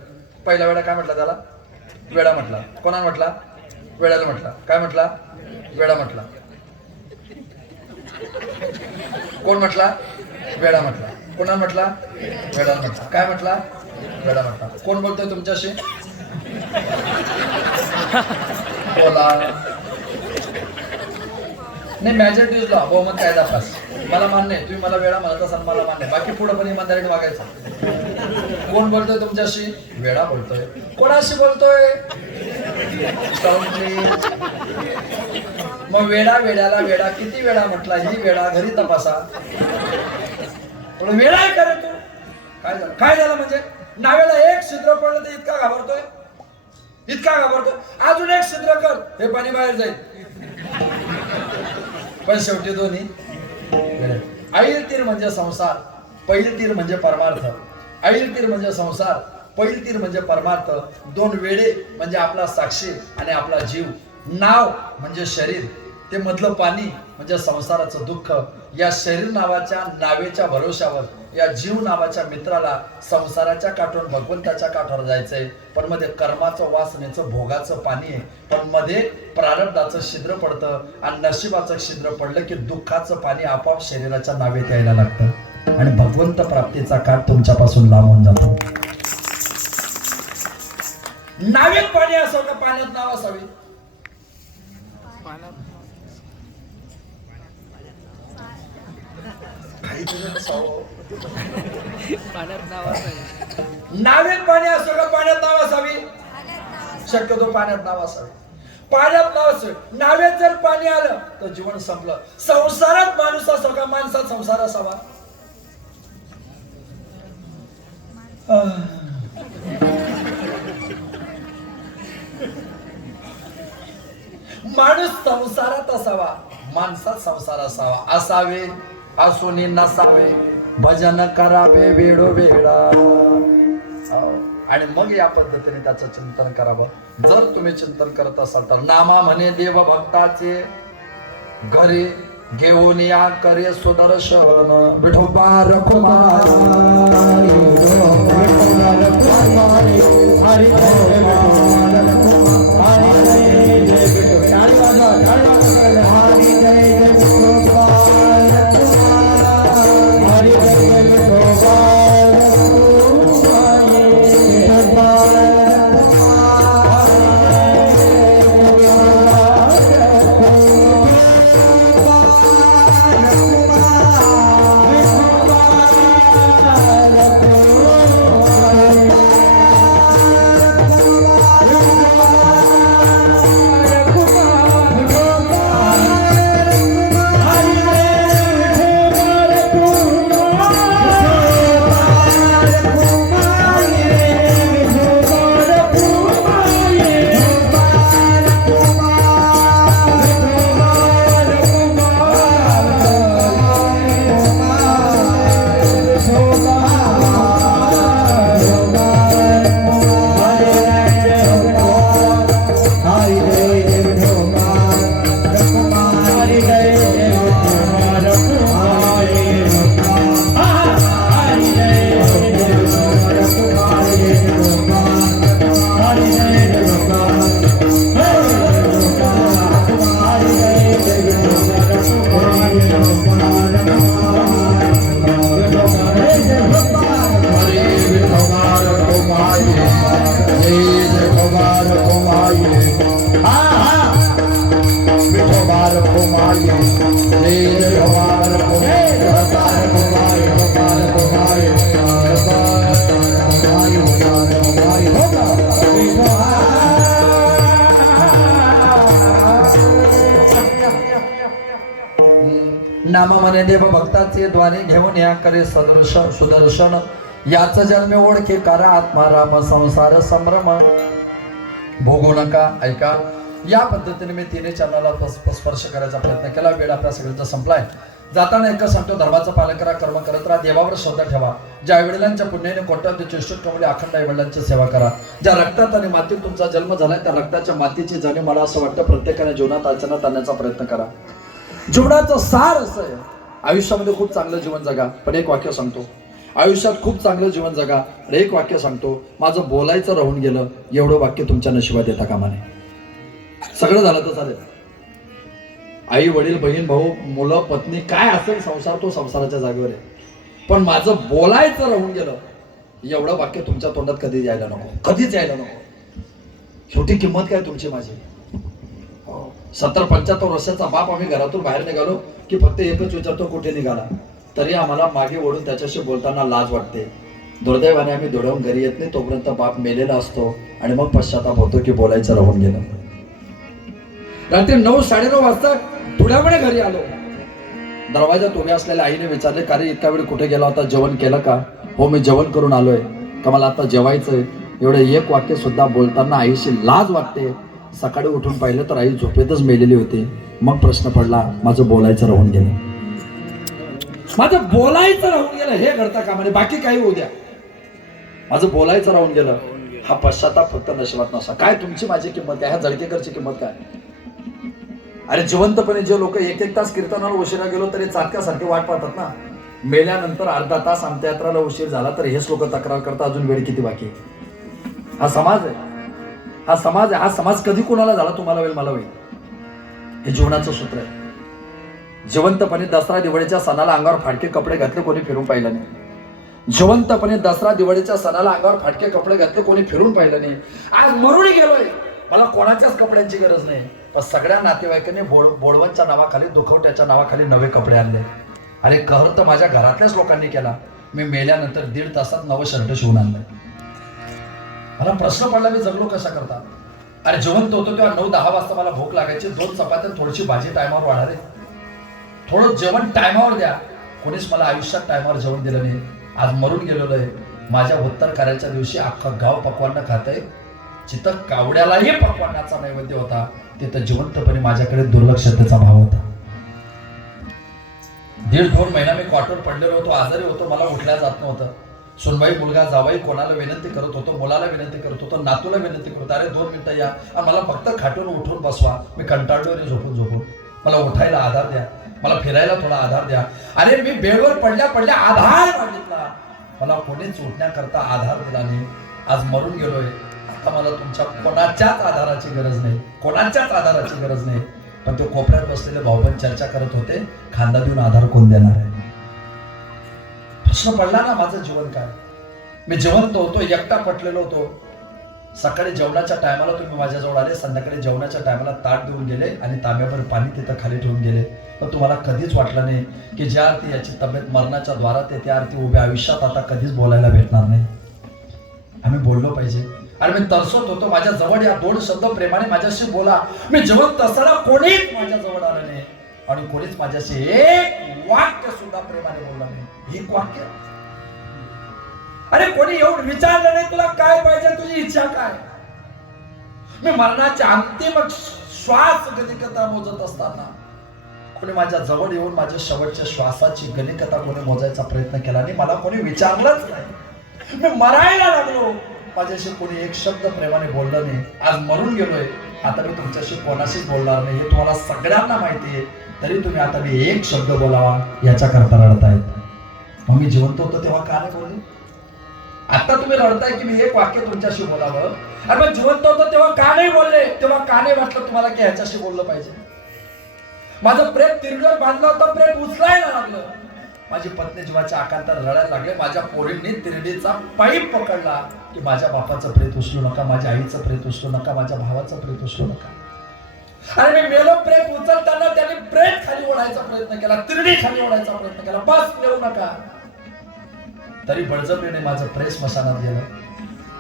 पहिला वेळा काय म्हटला? त्याला वेडा म्हटला. कोणा म्हटला? वेळाला म्हटला. काय म्हटला? वेडा म्हटला. कोण म्हटला? वेडा म्हटला. कोणा म्हटला? वेडा म्हटला. काय म्हटला? वेडा म्हटला. कोण बोलतोय तुमच्याशी? बोला. नाही, मॅजॉरिटीजला बहुमत कायदा पास. मला मान्य आहे, तुम्ही मला वेळा म्हणत असाल, मला मान्य. बाकी पुढे पण इमानदारीने वागायचं. कोण बोलतोय तुमच्याशी? वेडा बोलतोय. कोणाशी बोलतोय? मग वेडा वेड्याला वेडा किती वेळा म्हटला? ही वेडा घरी तपासा. वेडा आहे का रे तू? काय झालं? काय झालं म्हणजे? नावेला एक छिद्र पडलं तर इतका घाबरतोय, इतका घाबरतोय. अजून एक छिद्र कर, हे पाणी बाहेर जाईल. पण शेवटी दोन्ही ऐल तीर म्हणजे संसार, पैल तीर म्हणजे परमार्थ. ऐल तीर म्हणजे संसार, पैल तीर म्हणजे परमार्थ. 2 वेळे म्हणजे आपला साक्षी आणि आपला जीव. नाव म्हणजे शरीर, ते मधलं पाणी म्हणजे संसाराचं दुःख. या शरीर नावाच्या नावेच्या भरोशावर या जीव नावाच्या मित्राला संसाराच्या काठावर भगवंताच्या काठावर जायचंय, पण मध्ये कर्माचं वासनेचं भोगाचं पाणी आहे, पण मध्ये प्रारब्धाचं छिद्र पडतं आणि नशिबाचं छिद्र पडलं की दुःखाचं पाणी आपोआप शरीराच्या नावेत यायला लागतं आणि भगवंत प्राप्तीचा काठ तुमच्यापासून लांब होऊन जातो. नावेत पाणी असावं का पाण्यात नाव असावी? नावेत पाणी असो का पाण्यात नाव असावी? शक्यतो पाण्यात नाव असावे. पाण्यात नाव असावे. नावेत जर पाणी आलं तर जीवन संपलं. संसारात माणूस असो का माणसात संसार असावा? माणूस संसारात असावा, माणसात संसार असावा. असावे असुनी नसावे, भजन करावे वेळोवेळा. आणि मग या पद्धतीने त्याचं चिंतन करावं. जर तुम्ही चिंतन करत असाल तर नामा म्हणे देव भक्ताचे, घरी घेऊन या करे सुदर्शन. विठोबा रखुमार नामा म्हणे देव भक्ताचे द्वारे घेऊन या करे सदृश सुदर्शन. याच जन्मे ओळखे करा आत्माराम संसार संभ्रम. भोगू नका. ऐका, या पद्धतीने मी तिन्ही चरणाला स्पर्श करायचा प्रयत्न केला. वेळ आपल्या सगळ्यांचा संपलाय. जाताना एकच सांगतो, धर्माचं पालन करा, कर्म करत राहा, देवावर श्रद्धा ठेवा. ज्या आईवडिलांच्या पुण्याने कोट्यावधी चेष्ट कमवली अखंड आईवडिलांची सेवा करा. ज्या रक्तात आणि मातीत तुमचा जन्म झालाय त्या रक्ताच्या मातीची जाणीव मला असं वाटतं प्रत्येकाने जीवनात आचरणात आणण्याचा प्रयत्न करा. जीवनाचं सार असं आहे, आयुष्यामध्ये खूप चांगलं जीवन जगा. पण एक वाक्य सांगतो, आयुष्यात खूप चांगलं जीवन जगा. आणि एक वाक्य सांगतो, माझं बोलायचं राहून गेलं एवढं वाक्य तुमच्या नशिबात येता कामा नये. सगळं झालं तर चालेल, आई वडील बहीण भाऊ मुलं पत्नी काय असेल संसार तो संसाराच्या जागेवर आहे. पण माझं बोलायचं राहून गेलं एवढं वाक्य तुमच्या तोंडात कधी यायला नको, कधीच यायला नको. शेवटी किंमत काय तुमची माझी. 70-75 वर्षाचा बाप आम्ही घरातून बाहेर निघालो की फक्त एकच विचारतो कुठे निघाला, तरी आम्हाला मागे ओढून त्याच्याशी बोलताना लाज वाटते. दुर्दैवाने आम्ही दौडवून घरी येत नाही तोपर्यंत बाप मेलेला असतो आणि मग पश्चाताप होतो की बोलायचं राहून गेलं. रात्री 9-9:30 वाजता थोड्यामुळे घरी आलो. दरवाजात उभ्या असलेल्या आईने विचारले, का रे इतका वेळ कुठे गेला होता, जेवण केलं का? हो मी जेवण करून आलोय. का मला आता जेवायचंय. एवढं एक वाक्य सुद्धा बोलताना आईशी लाज वाटते. सकाळी उठून पाहिलं तर आई झोपेतच मेलेली होती. मग प्रश्न पडला, माझं बोलायचं राहून गेलं, माझं बोलायचं राहून गेलं. हे घडता कामा नये, बाकी काही होऊ द्या, माझं बोलायचं राहून गेलं. हा पश्चाताप फक्त नशिबात नसा. काय तुमची माझी किंमत काय, ह्या जळकेकरची किंमत काय? अरे जिवंतपणे जे लोक एक एक तास कीर्तनाला उशिरा गेलो तरी चाटक्यासारखे वाट पाहतात ना, मेल्यानंतर अर्धा तास अंत्ययात्राला उशीर झाला तर हेच लोक तक्रार करतात अजून वेळ किती बाकी आहे. हा समाज आहे, हा समाज आहे. हा समाज कधी कोणाला झाला, तुम्हाला वेळ मला वेळ. हे जीवनाचं सूत्र आहे. जिवंतपणे दसरा दिवाळीच्या सणाला अंगावर फाटके कपडे घातले कोणी फिरून पाहिलं नाही. जिवंतपणे दसरा दिवाळीच्या सणाला अंगावर फाटके कपडे घातले कोणी फिरून पाहिलं नाही. आज मरुडी गेलोय, मला कोणाच्याच कपड्यांची गरज नाही, पण सगळ्या नातेवाईकांनी बोडवनच्या नावाखाली, दुखवट्याच्या नावाखाली नवे कपडे आणले. अरे कहर तर माझ्या घरातल्याच लोकांनी केला. मी मेल्यानंतर 1.5 तासात नवं शर्ट शिवून आणलंय. मला प्रश्न पडला मी जगलो कशा करता. अरे जिवंत होतो तेव्हा 9-10 वाजता मला भूक लागायची, 2 चपात्या थोडीशी भाजी टायमावर वाढारे, थोडं जेवण टायमावर द्या. कोणीच मला आयुष्यात टायमावर जेवण दिलं नाही. आज मरून गेलेलो आहे. माझ्या उत्तर कार्याच्या दिवशी अख्खं गाव पक्वान्न खातंय. जिथं कावड्यालाही पक्वान्नाचा नैवेद्य होता तिथं जिवंतपणे माझ्याकडे दुर्लक्षतेचा भाव होता. 1.5-2 महिना मी क्वार्टर पडलेलो होतो, आजारी होतो, मला उठल्या जात नव्हतं. सुनबाई, मुलगा, जावाई कोणाला विनंती करत होतो, मुलाला विनंती करत होतो, नातूला विनंती करत होतो, अरे 2 मिनिटं या, मला फक्त खाटून उठून बसवा. मी कंटाळलो रे झोपून, मला उठायला आधार द्या, मला फिरायला थोडा आधार द्या. अरे मी बेडवर पडल्या पडल्या आधार मागितला, मला कोणीच उठण्याकरता आधार दिला नाही. आज मरून गेलोय. आता मला तुमच्या कोणाच्याच आधाराची गरज नाही, कोणाच्याच आधाराची गरज नाही. पण ते कोपऱ्यात बसलेले भाऊबंद चर्चा करत होते, खांदा देऊन आधार कोण देणार आहे. प्रश्न पडला ना, माझं जीवन काय. मी जिवंत होतो, एकटा पटलेलो होतो. सकाळी जेवणाच्या टायमाला तुम्ही माझ्याजवळ आले, संध्याकाळी जेवणाच्या टायमाला ताट देऊन गेले आणि तांब्याभर पाणी तिथं खाली ठेवून गेले. पण तुम्हाला कधीच वाटलं नाही की ज्या अर्थी याची तब्येत मरणाच्या द्वारात आहे त्या अर्थी उभ्या आयुष्यात आता कधीच बोलायला भेटणार नाही. आम्ही बोललो पाहिजे. आणि मी तरसत होतो, माझ्या जवळ या 2 शब्द प्रेमाने माझ्याशी बोला. मी जिवंत असताना कोणीच माझ्या जवळ आलं नाही आणि कोणीच माझ्याशी एक वाक्य सुद्धा प्रेमाने बोलला नाही. एक वाक्य. अरे कोणी येऊन विचारलं नाही तुला काय पाहिजे, तुझी इच्छा काय. मी मरणाच्या अंतिम श्वास गणिकता मोजत असताना कोणी माझ्या जवळ येऊन माझ्या शेवटच्या श्वासाची गणिकता कोणी मोजायचा प्रयत्न केला नाही. मला कोणी विचारलंच नाही. मी मरायला लागलो, माझ्याशी कोणी एक शब्द प्रेमाने बोललं नाही. आज मरून गेलोय, आता मी तुमच्याशी कोणाशीच बोलणार नाही हे तुम्हाला सगळ्यांना माहिती आहे. तरी तुम्ही आता मी एक शब्द बोलावा याच्या करता रडतायत. मग मी जिवंत होतो तेव्हा का नाही बोलले. आता तुम्ही रडताय की मी एक वाक्य तुमच्याशी बोलावं. अरे मग जिवंत होतो तेव्हा का नाही बोलले, तेव्हा का नाही वाटलं तुम्हाला की ह्याच्याशी बोललं पाहिजे. माझं प्रेम तिरडीवर बांधलं होतं, प्रेम उचलायला लागलं. माझी पत्नी जीवाच्या आकांतात रडायला लागले. माझ्या पोरींनी तिरडीचा पाईप पकडला की माझ्या बापाचं प्रेत उचलू नका, माझ्या आईचं प्रेत उचलू नका, माझ्या भावाचं प्रेत उचलू नका. आणि मी मेलो, प्रेत उचलताना त्यांनी प्रेत खाली ओढायचा प्रयत्न केला, तिरडी खाली ओढायचा प्रयत्न केला, बस नेऊ नका. तरी बळजबरीने माझं प्रेत स्मशानात गेलं.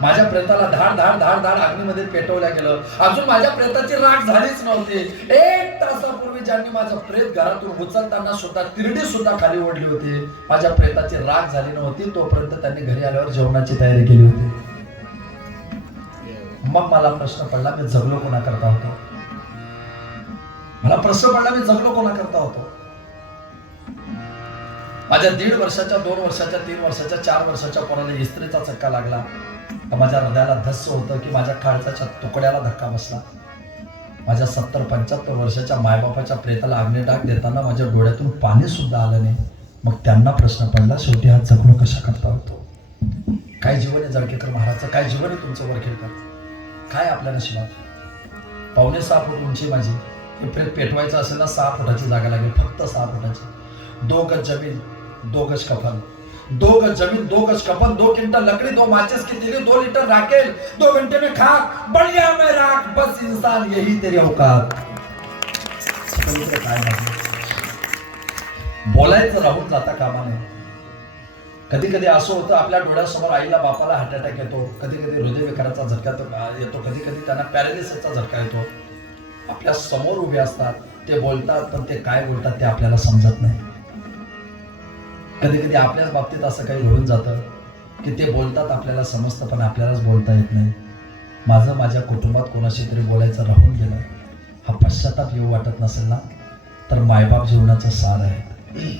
माझ्या प्रेताला धाड धाड धाड धाड अग्नीमध्ये पेटवल्या गेलं. अजून माझ्या प्रेताची राख झालीच नव्हती. 1 तासापूर्वी ज्यांनी माझं प्रेत घरातून उचलताना सुद्धा तिरडी सुद्धा खाली ओढली होती, माझ्या प्रेताची राख झाली नव्हती तोपर्यंत त्यांनी घरी आल्यावर जेवणाची तयारी केली होती. मग मला प्रश्न पडला, मी जगलो कोणा करता होतो. मला प्रश्न पडला, मी जगलो कोणा करता होतो. माझ्या 1.5 वर्षाच्या, 2 वर्षाच्या, 3 वर्षाच्या, 4 वर्षाच्या पोराला इस्त्रीचा चक्का लागला. माझ्या हृदयाला धस्स होतं की माझ्या काळजाच्या तुकड्याला धक्का बसला. माझ्या 70-75 वर्षाच्या मायबापाच्या प्रेताला अग्निडाग देताना माझ्या डोळ्यातून पाणी सुद्धा आलं नाही. मग त्यांना प्रश्न पडला, शेवटी हा जगलो कशा करता होतो. काय जीवन आहे जळकेकर महाराजचं, काय जीवन आहे तुमचं वरखेडकर, काय आपल्या नशिबात. 5.25 फूट उंची माझी. हे प्रेत पेटवायचं असेल ना 6 फुटाची जागा लागेल, फक्त 6 फुटाची. 2 गज जमीन, 2 गज कफन, 2 गज जमीन, 2 गज कफन, 2 क्विंटल लकड़ी, 2 माचिस की तिली, 2 लीटर राकेल, 2 घंटे में खाक, बढ़ गया मैं राख, बस इंसान यही तेरी औकात. बोलायचं राहून जाता कामा नये. कधी कधी असं होतं आपल्या डोळ्यासमोर आईला बापाला हार्ट अटॅक येतो, कधी कधी हृदयविकाराचा झटका येतो, कधी कधी त्यांना पॅरालिसिसचा झटका येतो. आपल्या समोर उभे असतात, ते बोलतात, पण ते काय बोलतात ते आपल्याला समजत नाही. कधी कधी आपल्याच बाबतीत असं काही घडून जातं की ते बोलतात, आपल्याला समजतं, पण आपल्यालाच बोलता येत नाही. माझं माझ्या कुटुंबात कोणाशी तरी बोलायचं राहून गेलं. हा पश्चाताप येऊ वाटत नसेल ना, तर मायबाप जीवनाचं सार आहे.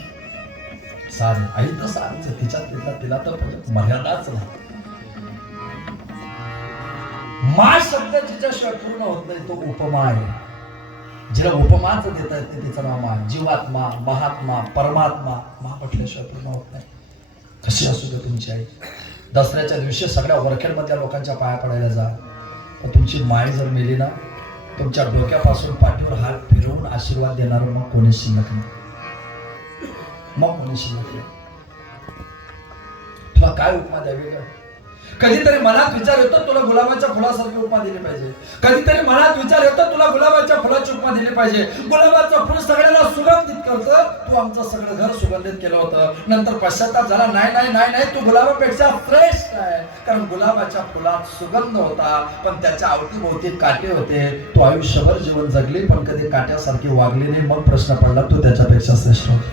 सार आहे, आई तर सारच आहे, तिला तर मर्यादाच नाही. मा शब्द जिच्याशिवाय पूर्ण होत नाही तो उपमा आहे. जिला उपमाच देता येते तिचं नाव मा. जीवात्मा, महात्मा, परमात्मा. मा म्हटल्याशिवाय पूर्ण होत नाही. कशी असू दे तुमची आई. दसऱ्याच्या दिवशी सगळ्या वरखेडमधल्या लोकांच्या पाया पडायला जा. पण तुमची माय जर मेली ना, तुमच्या डोक्यापासून पाठीवर हात फिरवून आशीर्वाद देणार मग कोणी शिल्लक नाही. मग कोणी शिल्लक नाही. तुला काय उपमा द्यावी का? कधीतरी मनात विचार येतो तुला गुलाबाच्या फुलासारखी उपमा दिली पाहिजे. कधीतरी मनात विचार येतो तुला गुलाबाच्या फुलाची उपमा दिली पाहिजे. गुलाबाचं फुल सगळ्यांना सुगंधित करतं. तू आमचं सगळं घर सुगंधित केलं होतं. नंतर पश्चाताप झाला, नाही नाही नाही नाही, तू गुलाबापेक्षा श्रेष्ठ आहे. कारण गुलाबाच्या फुलात सुगंध होता, पण त्याच्या अवतीभोवती काटे होते. तू आयुष्यभर जीवन जगली पण कधी काट्यासारखी वागली नाही. मग प्रश्न पडला तू त्याच्यापेक्षा श्रेष्ठ होती.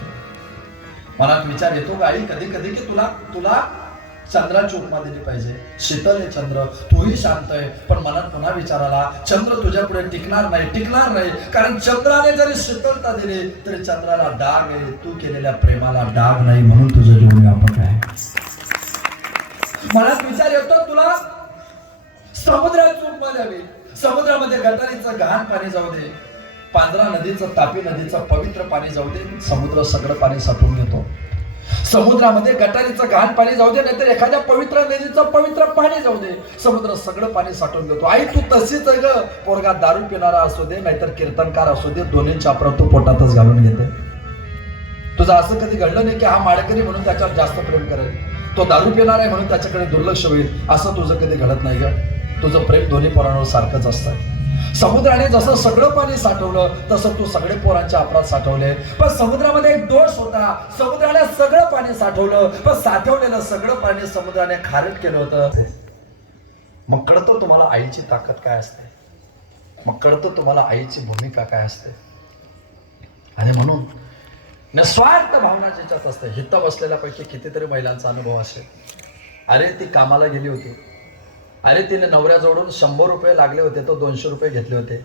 मनात विचार येतो का आई कधी कधी की तुला चंद्राची उपमा दिली पाहिजे. शीतल आहे चंद्र, तूही शांत आहे. पण मनात पुन्हा विचार आला, चंद्र तुझ्या पुढे टिकणार नाही. कारण चंद्राने जरी शीतलता दिली तरी चंद्राला डाग आहे. तू केलेल्या प्रेमाला डाग नाही, म्हणून तुझं जीवन व्यापक आहे. मनात विचार येतो तुला समुद्राची उपमा द्यावी. समुद्रामध्ये गटारीचं घाण पाणी जाऊ दे, पांढरा नदीचं, तापी नदीचं पवित्र पाणी जाऊ दे, समुद्र सगळं पाणी साठवून घेतो. समुद्रामध्ये गटारीचं घाण पाणी जाऊ दे, नाहीतर एखाद्या पवित्र नदीचं पवित्र पाणी जाऊ दे, समुद्र सगळं पाणी साठवून घेतो. आई तू तशीच आहे ग. पोरगा दारू पिणारा असू दे नाहीतर कीर्तनकार असू दे, दोन्हींच्या अपराध तू पोटातच घालून घेते. तुझं असं कधी घडलं नाही की हा माळकरी म्हणून त्याच्यावर जास्त प्रेम करेल, तो दारू पिणार आहे म्हणून त्याच्याकडे दुर्लक्ष होईल. असं तुझं कधी घडत नाही ग. तुझं प्रेम दोन्ही पोरांवर सारखंच असतं. समुद्राने जसं सगळं पाणी साठवलं तसं तू सगळे पोरांचे अपराध साठवले. पण समुद्रामध्ये एक दोष होता. समुद्राने सगळं पाणी साठवलं, पण साठवलेलं सगळं पाणी समुद्राने खारट केलं होतं. मग कळतं तुम्हाला आईची ताकद काय असते. मग कळतं तुम्हाला आईची भूमिका काय असते. आणि म्हणून निस्वार्थ भावना ज्याच्यात असते. हित बसलेल्यापैकी कितीतरी महिलांचा अनुभव असेल. अरे ती कामाला गेली होती, अरे तिने नवऱ्याजवळून 100 रुपये लागले होते, तो 200 रुपये घेतले होते.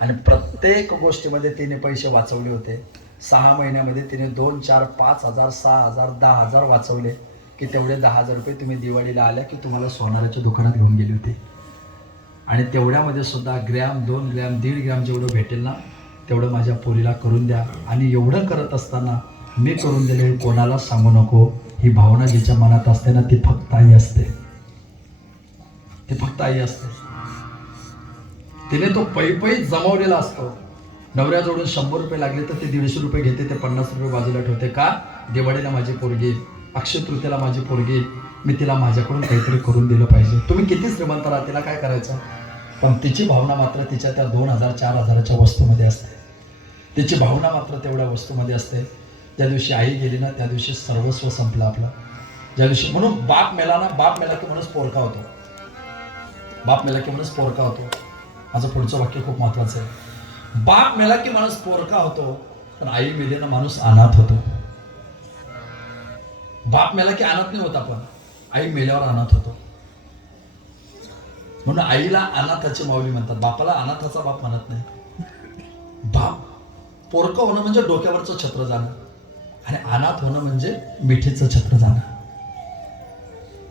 आणि प्रत्येक गोष्टीमध्ये तिने पैसे वाचवले होते. 6 महिन्यामध्ये तिने 2, 4, 5 हजार, 6 हजार, 10 हजार वाचवले. की तेवढे 10,000 रुपये तुम्ही दिवाळीला आल्या की तुम्हाला सोनाराच्या दुकानात घेऊन गेली होती. आणि तेवढ्यामध्ये सुद्धा ग्रॅम, 2 ग्रॅम, 1.5 ग्रॅम जेवढं भेटेल ना तेवढं माझ्या पोरीला करून द्या. आणि एवढं करत असताना मी करून दिले हे कोणाला सांगू नको. ही भावना जिच्या मनात असते ना ती फक्त आई असते. ती फक्त आई असते. तिने तो पै जमवलेला असतो. नवऱ्याजवळून 100 रुपये लागले तर ते 150 रुपये घेते, ते 50 रुपये बाजूला ठेवते. का? दिवाळीला माझी पोरगी, अक्षय तृतीयेला माझी पोरगी, मी तिला माझ्याकडून काहीतरी करून दिलं पाहिजे. तुम्ही किती श्रीमंत राहा, तिला काय करायचं. पण तिची भावना मात्र तिच्या त्या 2,000, 4,000च्या वस्तूमध्ये असते. तिची भावना मात्र तेवढ्या वस्तूमध्ये असते. ज्या दिवशी आई गेली ना त्या दिवशी सर्वस्व संपलं आपलं. ज्या दिवशी म्हणून बाप मेला ना, बाप मेला की माणूस पोरका होतो. बाप मेला की माणूस पोरका होतो. माझं पुढचं वाक्य खूप महत्वाचं आहे. बाप मेला की माणूस पोरका होतो, पण आई मेली ना माणूस अनाथ होतो. बाप मेला की अनाथ नाही होता, पण आई मेल्यावर अनाथ होतो. म्हणून आईला अनाथाची माऊली म्हणतात. बापाला अनाथाचा बाप म्हणत नाही. बाप पोरकं होणं म्हणजे डोक्यावरचं छत्र जाणं, आणि अनाथ होणं म्हणजे मिठीचं छत्र जाणं.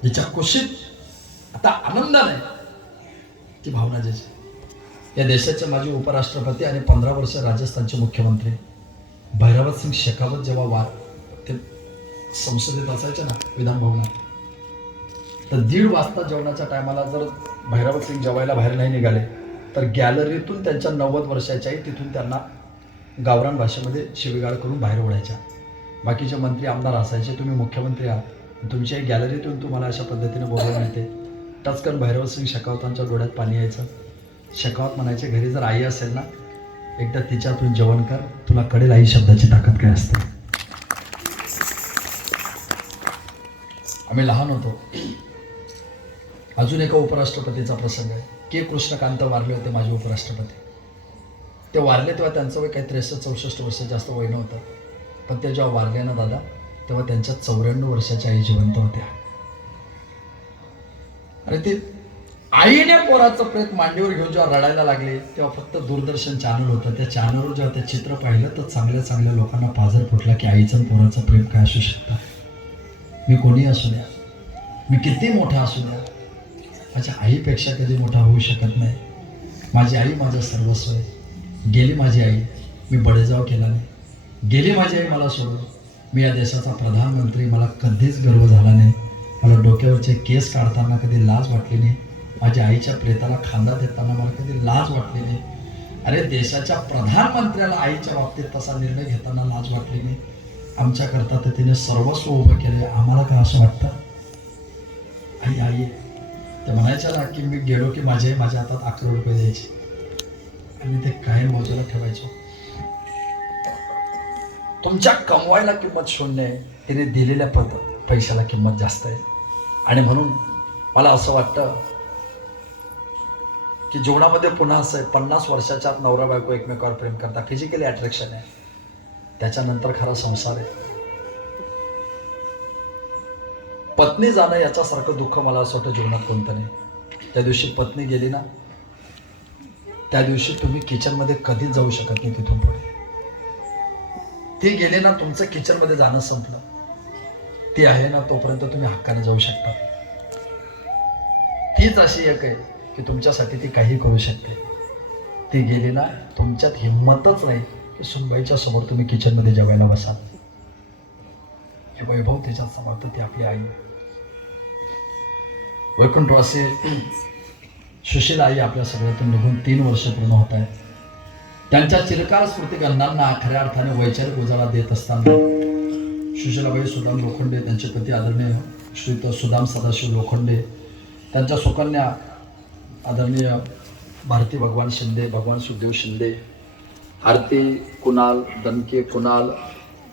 ज्याच्या कुशीत आता आनंद नाही ती भावना ज्याची. या देशाचे माजी उपराष्ट्रपती आणि 15 वर्ष राजस्थानचे मुख्यमंत्री भैरवसिंग शेखावत जेव्हा ते संसदेत असायचे ना विधान भवनात, तर 1:30 वाजता जेवणाच्या टायमाला जर भैरवसिंग जेवायला बाहेर नाही निघाले तर गॅलरीतून त्यांच्या 90 वर्षाच्याही तिथून त्यांना गावरान भाषेमध्ये शिवीगाळ करून बाहेर ओढायच्या. बाकीचे मंत्री आमदार असायचे, तुम्ही मुख्यमंत्री आहात, तुमच्या गॅलरीतून तुम्हाला अशा पद्धतीने बोलायला मिळते. टचकन भैरवसिंग शेखावतांच्या डोळ्यात पाणी यायचं. शेखावत म्हणायचे, घरी जर आई असेल ना एकदा तिच्यातून जेवण कर, तुला कळेल आई शब्दाची ताकद काय असते. आम्ही लहान होतो. अजून एका उपराष्ट्रपतीचा प्रसंग आहे. के कृष्णकांत वारले होते माझे उपराष्ट्रपती. ते वारले तेव्हा त्यांचं वय काही 63-64 वर्ष, जास्त वय नव्हतं. पण ते जेव्हा वारले ना दादा, तेव्हा त्यांच्या 94 वर्षाच्या आई जिवंत होत्या. आणि ते आईने पोराचं प्रेत मांडीवर घेऊन जेव्हा रडायला लागले तेव्हा फक्त दूरदर्शन चॅनल होतं. त्या चॅनलवर जेव्हा ते चित्र पाहिलं तर चांगल्या चांगल्या लोकांना पाझर फुटला की आईचं पोराचं प्रेम काय असू शकतं. मी कोणी असू द्या, मी किती मोठा असू द्या, माझ्या आईपेक्षा कधी मोठा होऊ शकत नाही. माझी आई माझं सर्वस्व आहे. गेली माझी आई, मी बडेजाव केला नाही. गेली माझी आई मला सोडून. मी या देशाचा प्रधानमंत्री, मला कधीच गर्व झाला नाही. मला डोक्यावरचे केस काढताना कधी लाज वाटली नाही. माझ्या आईच्या प्रेताला खांदा देताना मला कधी लाज वाटली नाही. अरे देशाच्या प्रधानमंत्र्याला आईच्या बाबतीत तसा निर्णय घेताना लाज वाटली नाही. आमच्याकरता तर तिने सर्वस्व उभं केले. आम्हाला काय असं वाटतं? आई आई ते म्हणायच्या ना की मी गेलो की माझ्या हातात 11 रुपये द्यायचे आणि ते कायम मोजायला ठेवायचो. तुमच्या कमवायला किंमत शून्य आहे, तिने दिलेल्या पैशाला किंमत जास्त आहे. आणि म्हणून मला असं वाटतं की जीवनामध्ये पुन्हा असं आहे, 50 वर्षाच्या आत नवरा बायको एकमेकावर प्रेम करता, फिजिकली अट्रॅक्शन आहे, त्याच्यानंतर खरा संसार आहे. पत्नी जाणं याच्यासारखं दुःख मला असं वाटतं जीवनात कोणतं नाही. त्या दिवशी पत्नी गेली ना, त्या दिवशी तुम्ही किचनमध्ये कधीच जाऊ शकत नाही. तिथून पुढे ती गेली ना, तुमचं किचनमध्ये जाणं संपलं. ती आहे ना तोपर्यंत तुम्ही हक्काने जाऊ शकता. तीच अशी एक आहे की तुमच्यासाठी ती काही करू शकते. ती गेली ना, तुमच्यात हिंमतच नाही की सुनबाईच्या समोर तुम्ही किचनमध्ये जेवायला बसाल. हे वैभव तिच्यात समर्थ, ती आपली आई. वैकुंठवासी सुशील आई आपल्या सगळ्यातून निघून 3 वर्ष पूर्ण होत आहेत. त्यांच्या चिरकाल स्मृतिगंधांना खऱ्या अर्थाने वैचारिक उजाळा देत असताना सुशीलाबाई सुदाम लोखंडे, त्यांचे पती आदरणीय श्रीयुत सुदाम सदाशिव लोखंडे, त्यांच्या सुकन्या आदरणीय भारती भगवान शिंदे, भगवान सुखदेव शिंदे, आरती कुणाल दणके, कुणाल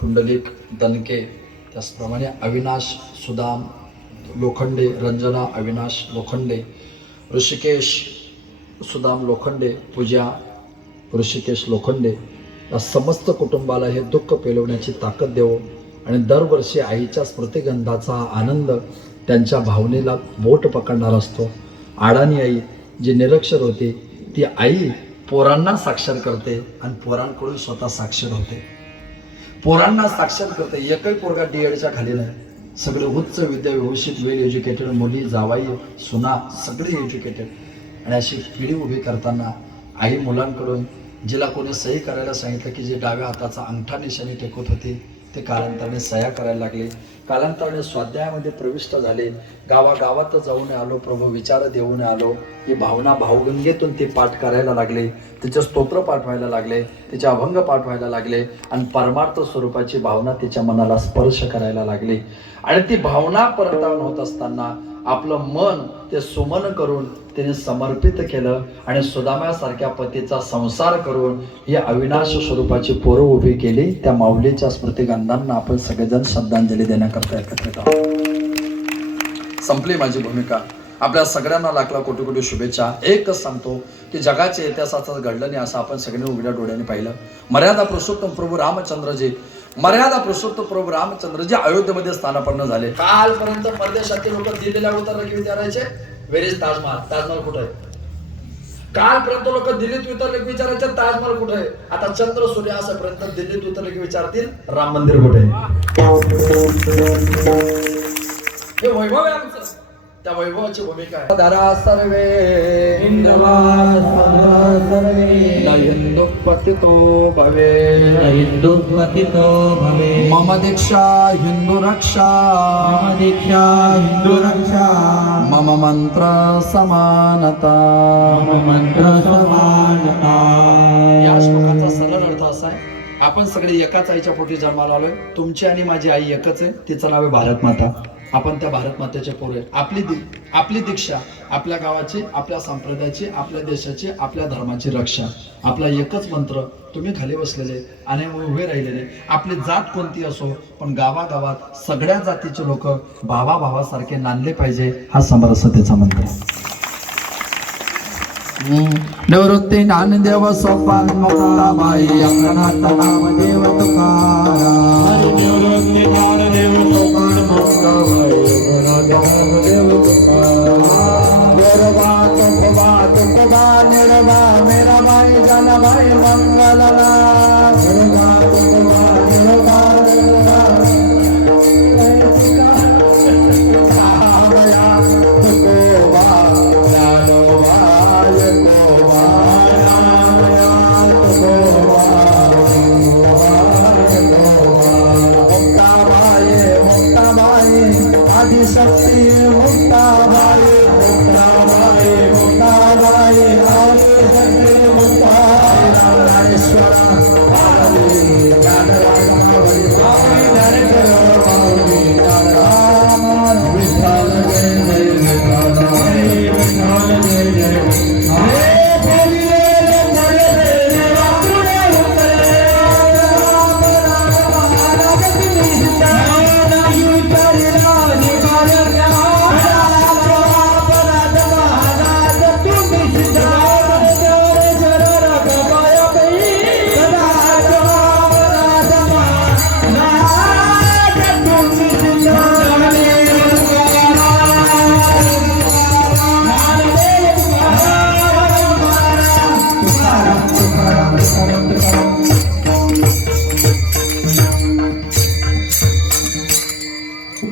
कुंडलिक दणके, त्याचप्रमाणे अविनाश सुदाम लोखंडे, रंजना अविनाश लोखंडे, ऋषिकेश सुदाम लोखंडे, पूजा ऋषिकेश लोखंडे, या समस्त कुटुंबाला हे दुःख पेलवण्याची ताकद देवो आणि दरवर्षी आईच्या स्मृतिगंधाचा आनंद त्यांच्या भावनेला बोट पकडणार असतो. अडाणी आई जी निरक्षर होती, ती आई पोरांना साक्षर करते आणि पोरांकडून स्वतः साक्षर होते. पोरांना साक्षर करते. एकही पोरगा D.Edच्या खाली नाही. सगळे उच्च विद्या व्यवस्थित, वेल एज्युकेटेड, मुली जावाई सुना सगळे एज्युकेटेड. आणि अशी पिढी उभी करताना आई मुलांकडून जिला कोणी सही करायला सांगितलं की जे डाव्या हाताचा अंगठा निशाणी टेकत होते ते कालांतराने सह्या करायला लागले. कालांतराने स्वाध्यायामध्ये प्रविष्ट झाले. गावागावात जाऊन आलो, प्रभू विचार देऊन आलो, ही भावना भावगंगेतून ते पाठ करायला लागले. तिचे स्तोत्र पाठवायला लागले, तिचे अभंग पाठवायला लागले आणि परमार्थ स्वरूपाची भावना तिच्या मनाला स्पर्श करायला लागली. आणि ती भावना परतावण होत असताना आपलं मन ते सुमन करून तिने समर्पित केलं आणि सुदामासारख्या पतीचा संसार करून ही अविनाश स्वरूपाची पोरं उभी केली. त्या माऊलीच्या स्मृतिगंधांना आपण सगळेजण श्रद्धांजली देण्याकरता एकत्रित आहोत. संपली माझी भूमिका. आपल्या सगळ्यांना लाखला कोटी कोटी शुभेच्छा. एकच सांगतो की जगाच्या इतिहासाचं घडलं नाही असं आपण सगळ्यांनी उघड्या डोळ्याने पाहिलं. मर्यादा पुरुषोत्तम प्रभू रामचंद्रजी, मर्यादा पुरुषोत्तम प्रभू रामचंद्रजी अयोध्येमध्ये स्थानापन्न झाले. कालपर्यंत परदेशातील लोक दिल्लीला उतरले की विचारायचे वेर इज ताजमहाल, ताजमहाल कुठे आहे? कालपर्यंत लोक दिल्लीत उतरले की विचारायचे ताजमहाल कुठे आहे? आता चंद्र सूर्य असेपर्यंत दिल्लीत उतरले की विचारतील राम मंदिर कुठे आहे? हे वैभव आहे आमचं. त्या वैभवाची भूमिका आहे. धरा सर्वे न हिंदू पतितो भवे, हिंदू पतितो भवे, मम दीक्षा हिंदू रक्षा, मम दीक्षा हिंदू रक्षा, मम मंत्र समानता, मम मंत्र समानता. या श्लोकाचा सरळ अर्थ असा आहे, आपण सगळे एकाच आईच्या पोटी जन्माला आलोय. तुमची आणि माझी आई एकच आहे, तिचं नाव आहे भारत माता. आपण त्या भारत मातेचे पोर आहे. आपली दीक्षा आपल्या गावाची, आपल्या संप्रदायाची, आपल्या देशाची, आपल्या धर्माची रक्षा. आपला एकच मंत्र. तुम्ही खाली बसलेले आणि उभे राहिलेले, आपली जात कोणती असो, पण गावागावात सगळ्या जातीचे लोक भावाभावासारखे नांदले पाहिजे, हा समरसतेचा मंत्र. निवृत्ती ज्ञानदेव सोपान मुक्ताबाई अंगणात नामदेव तुकाराम. निवृत्ती ज्ञानदेव सोपान मुक्ताबाई अंगणात नामदेव तुकाराम. निर्वा तुकबा निर्वा मेरा बाई जनबाई मंगलला